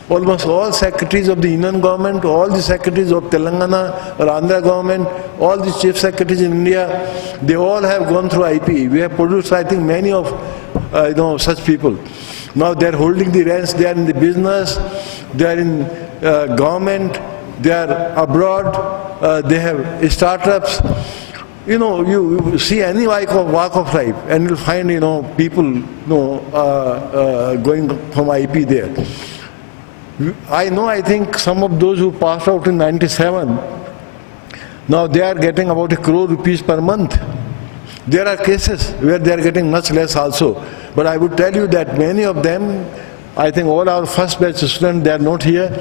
almost all secretaries of the Union government, all the secretaries of Telangana or Andhra government, all the chief secretaries in India, they all have gone through IP. We have produced, I think, many of such people. Now they are holding the ranks, they are in the business, they are in government, they are abroad, they have startups. You see any walk of life, and you'll find, people, going from IP there. I think some of those who passed out in 97, now they are getting about 1 crore rupees per month. There are cases where they are getting much less also. But I would tell you that many of them, I think all our first batch students, they are not here.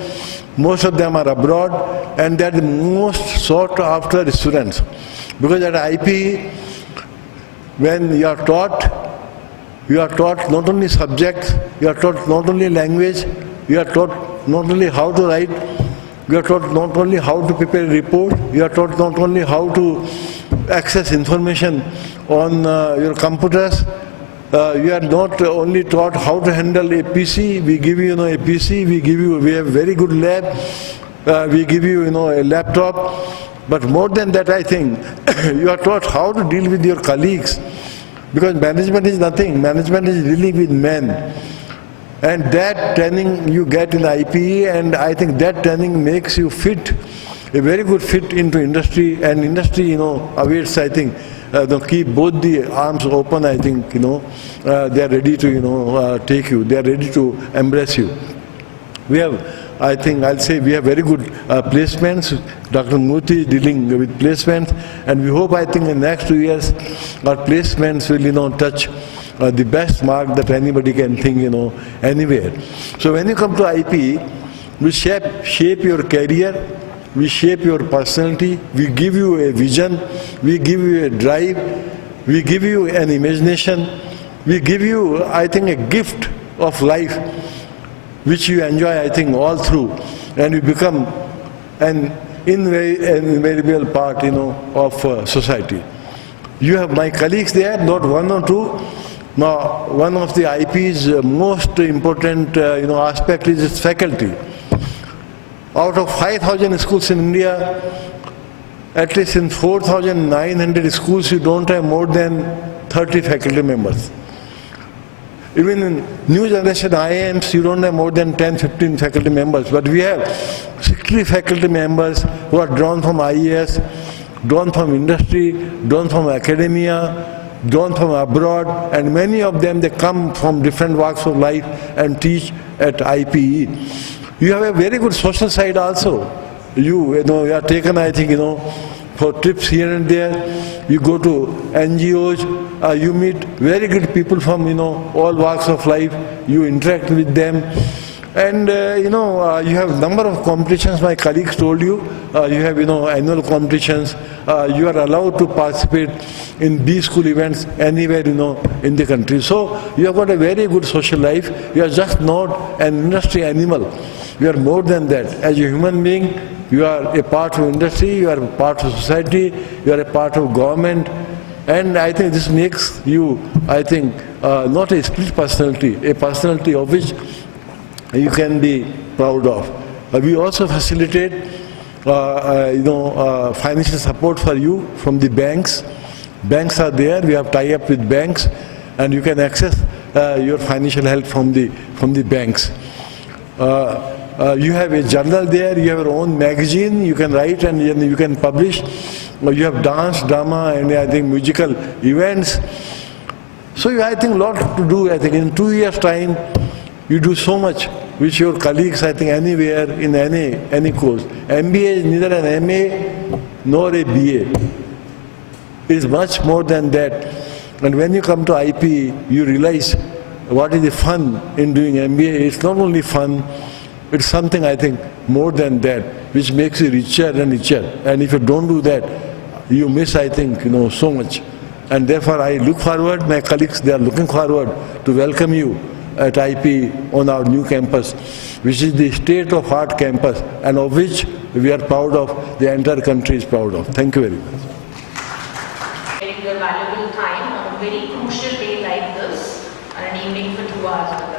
Most of them are abroad, and they are the most sought after students. Because at IP, when you are taught not only subjects, you are taught not only language, you are taught not only how to write, you are taught not only how to prepare a report, you are taught not only how to access information on your computers. You are not only taught how to handle a PC. We give you, a PC. We have very good lab. We give you, a laptop. But more than that, I think you are taught how to deal with your colleagues, because management is nothing. Management is dealing with men, and that training you get in IPE, and I think that training makes you fit, a very good fit into industry, and industry, awaits, I think. Keep both the arms open, I think, they are ready to, take you. They are ready to embrace you. We have, I think, I'll say we have very good placements. Dr. Murthy is dealing with placements, and we hope, I think, in the next 2 years, our placements will, touch the best mark that anybody can think, anywhere. So when you come to IP, we shape your career, we shape your personality, we give you a vision, we give you a drive, we give you an imagination, we give you, I think, a gift of life, which you enjoy, I think, all through, and you become an invariable part, of society. You have my colleagues there, not 1 or 2. Now, one of the IP's most important, aspect is its faculty. Out of 5,000 schools in India, at least in 4,900 schools, you don't have more than 30 faculty members. Even in new generation IIMs, you don't have more than 10, 15 faculty members. But we have 60 faculty members who are drawn from IAS, drawn from industry, drawn from academia, drawn from abroad, and many of them, they come from different walks of life and teach at IPE. You have a very good social side also. You are taken, I think, for trips here and there. You go to NGOs, you meet very good people from, all walks of life. You interact with them. And, you have number of competitions, my colleagues told you. You have, annual competitions. You are allowed to participate in B-school events anywhere, in the country. So you have got a very good social life. You are just not an industry animal. You are more than that. As a human being, you are a part of industry, you are a part of society, you are a part of government. And I think this makes you, not a split personality, a personality of which you can be proud of. We also facilitate, financial support for you from the banks. Banks are there. We have tie-up with banks, and you can access your financial help from the banks. You have a journal there. You have your own magazine. You can write and you can publish. You have dance, drama, and I think musical events. So I think a lot to do. I think in 2 years' time, you do so much which your colleagues, I think, anywhere in any course. MBA is neither an MA nor a BA. It is much more than that. And when you come to IP, you realize what is the fun in doing MBA. It's not only fun, it's something, I think, more than that, which makes you richer and richer. And if you don't do that, you miss, I think, so much. And therefore, I look forward, my colleagues, they are looking forward to welcome you at IP on our new campus, which is the state-of-art campus, and of which we are proud of, the entire country is proud of. Thank you very much. Your valuable time on a very crucial day like this, and an evening for 2 hours with us.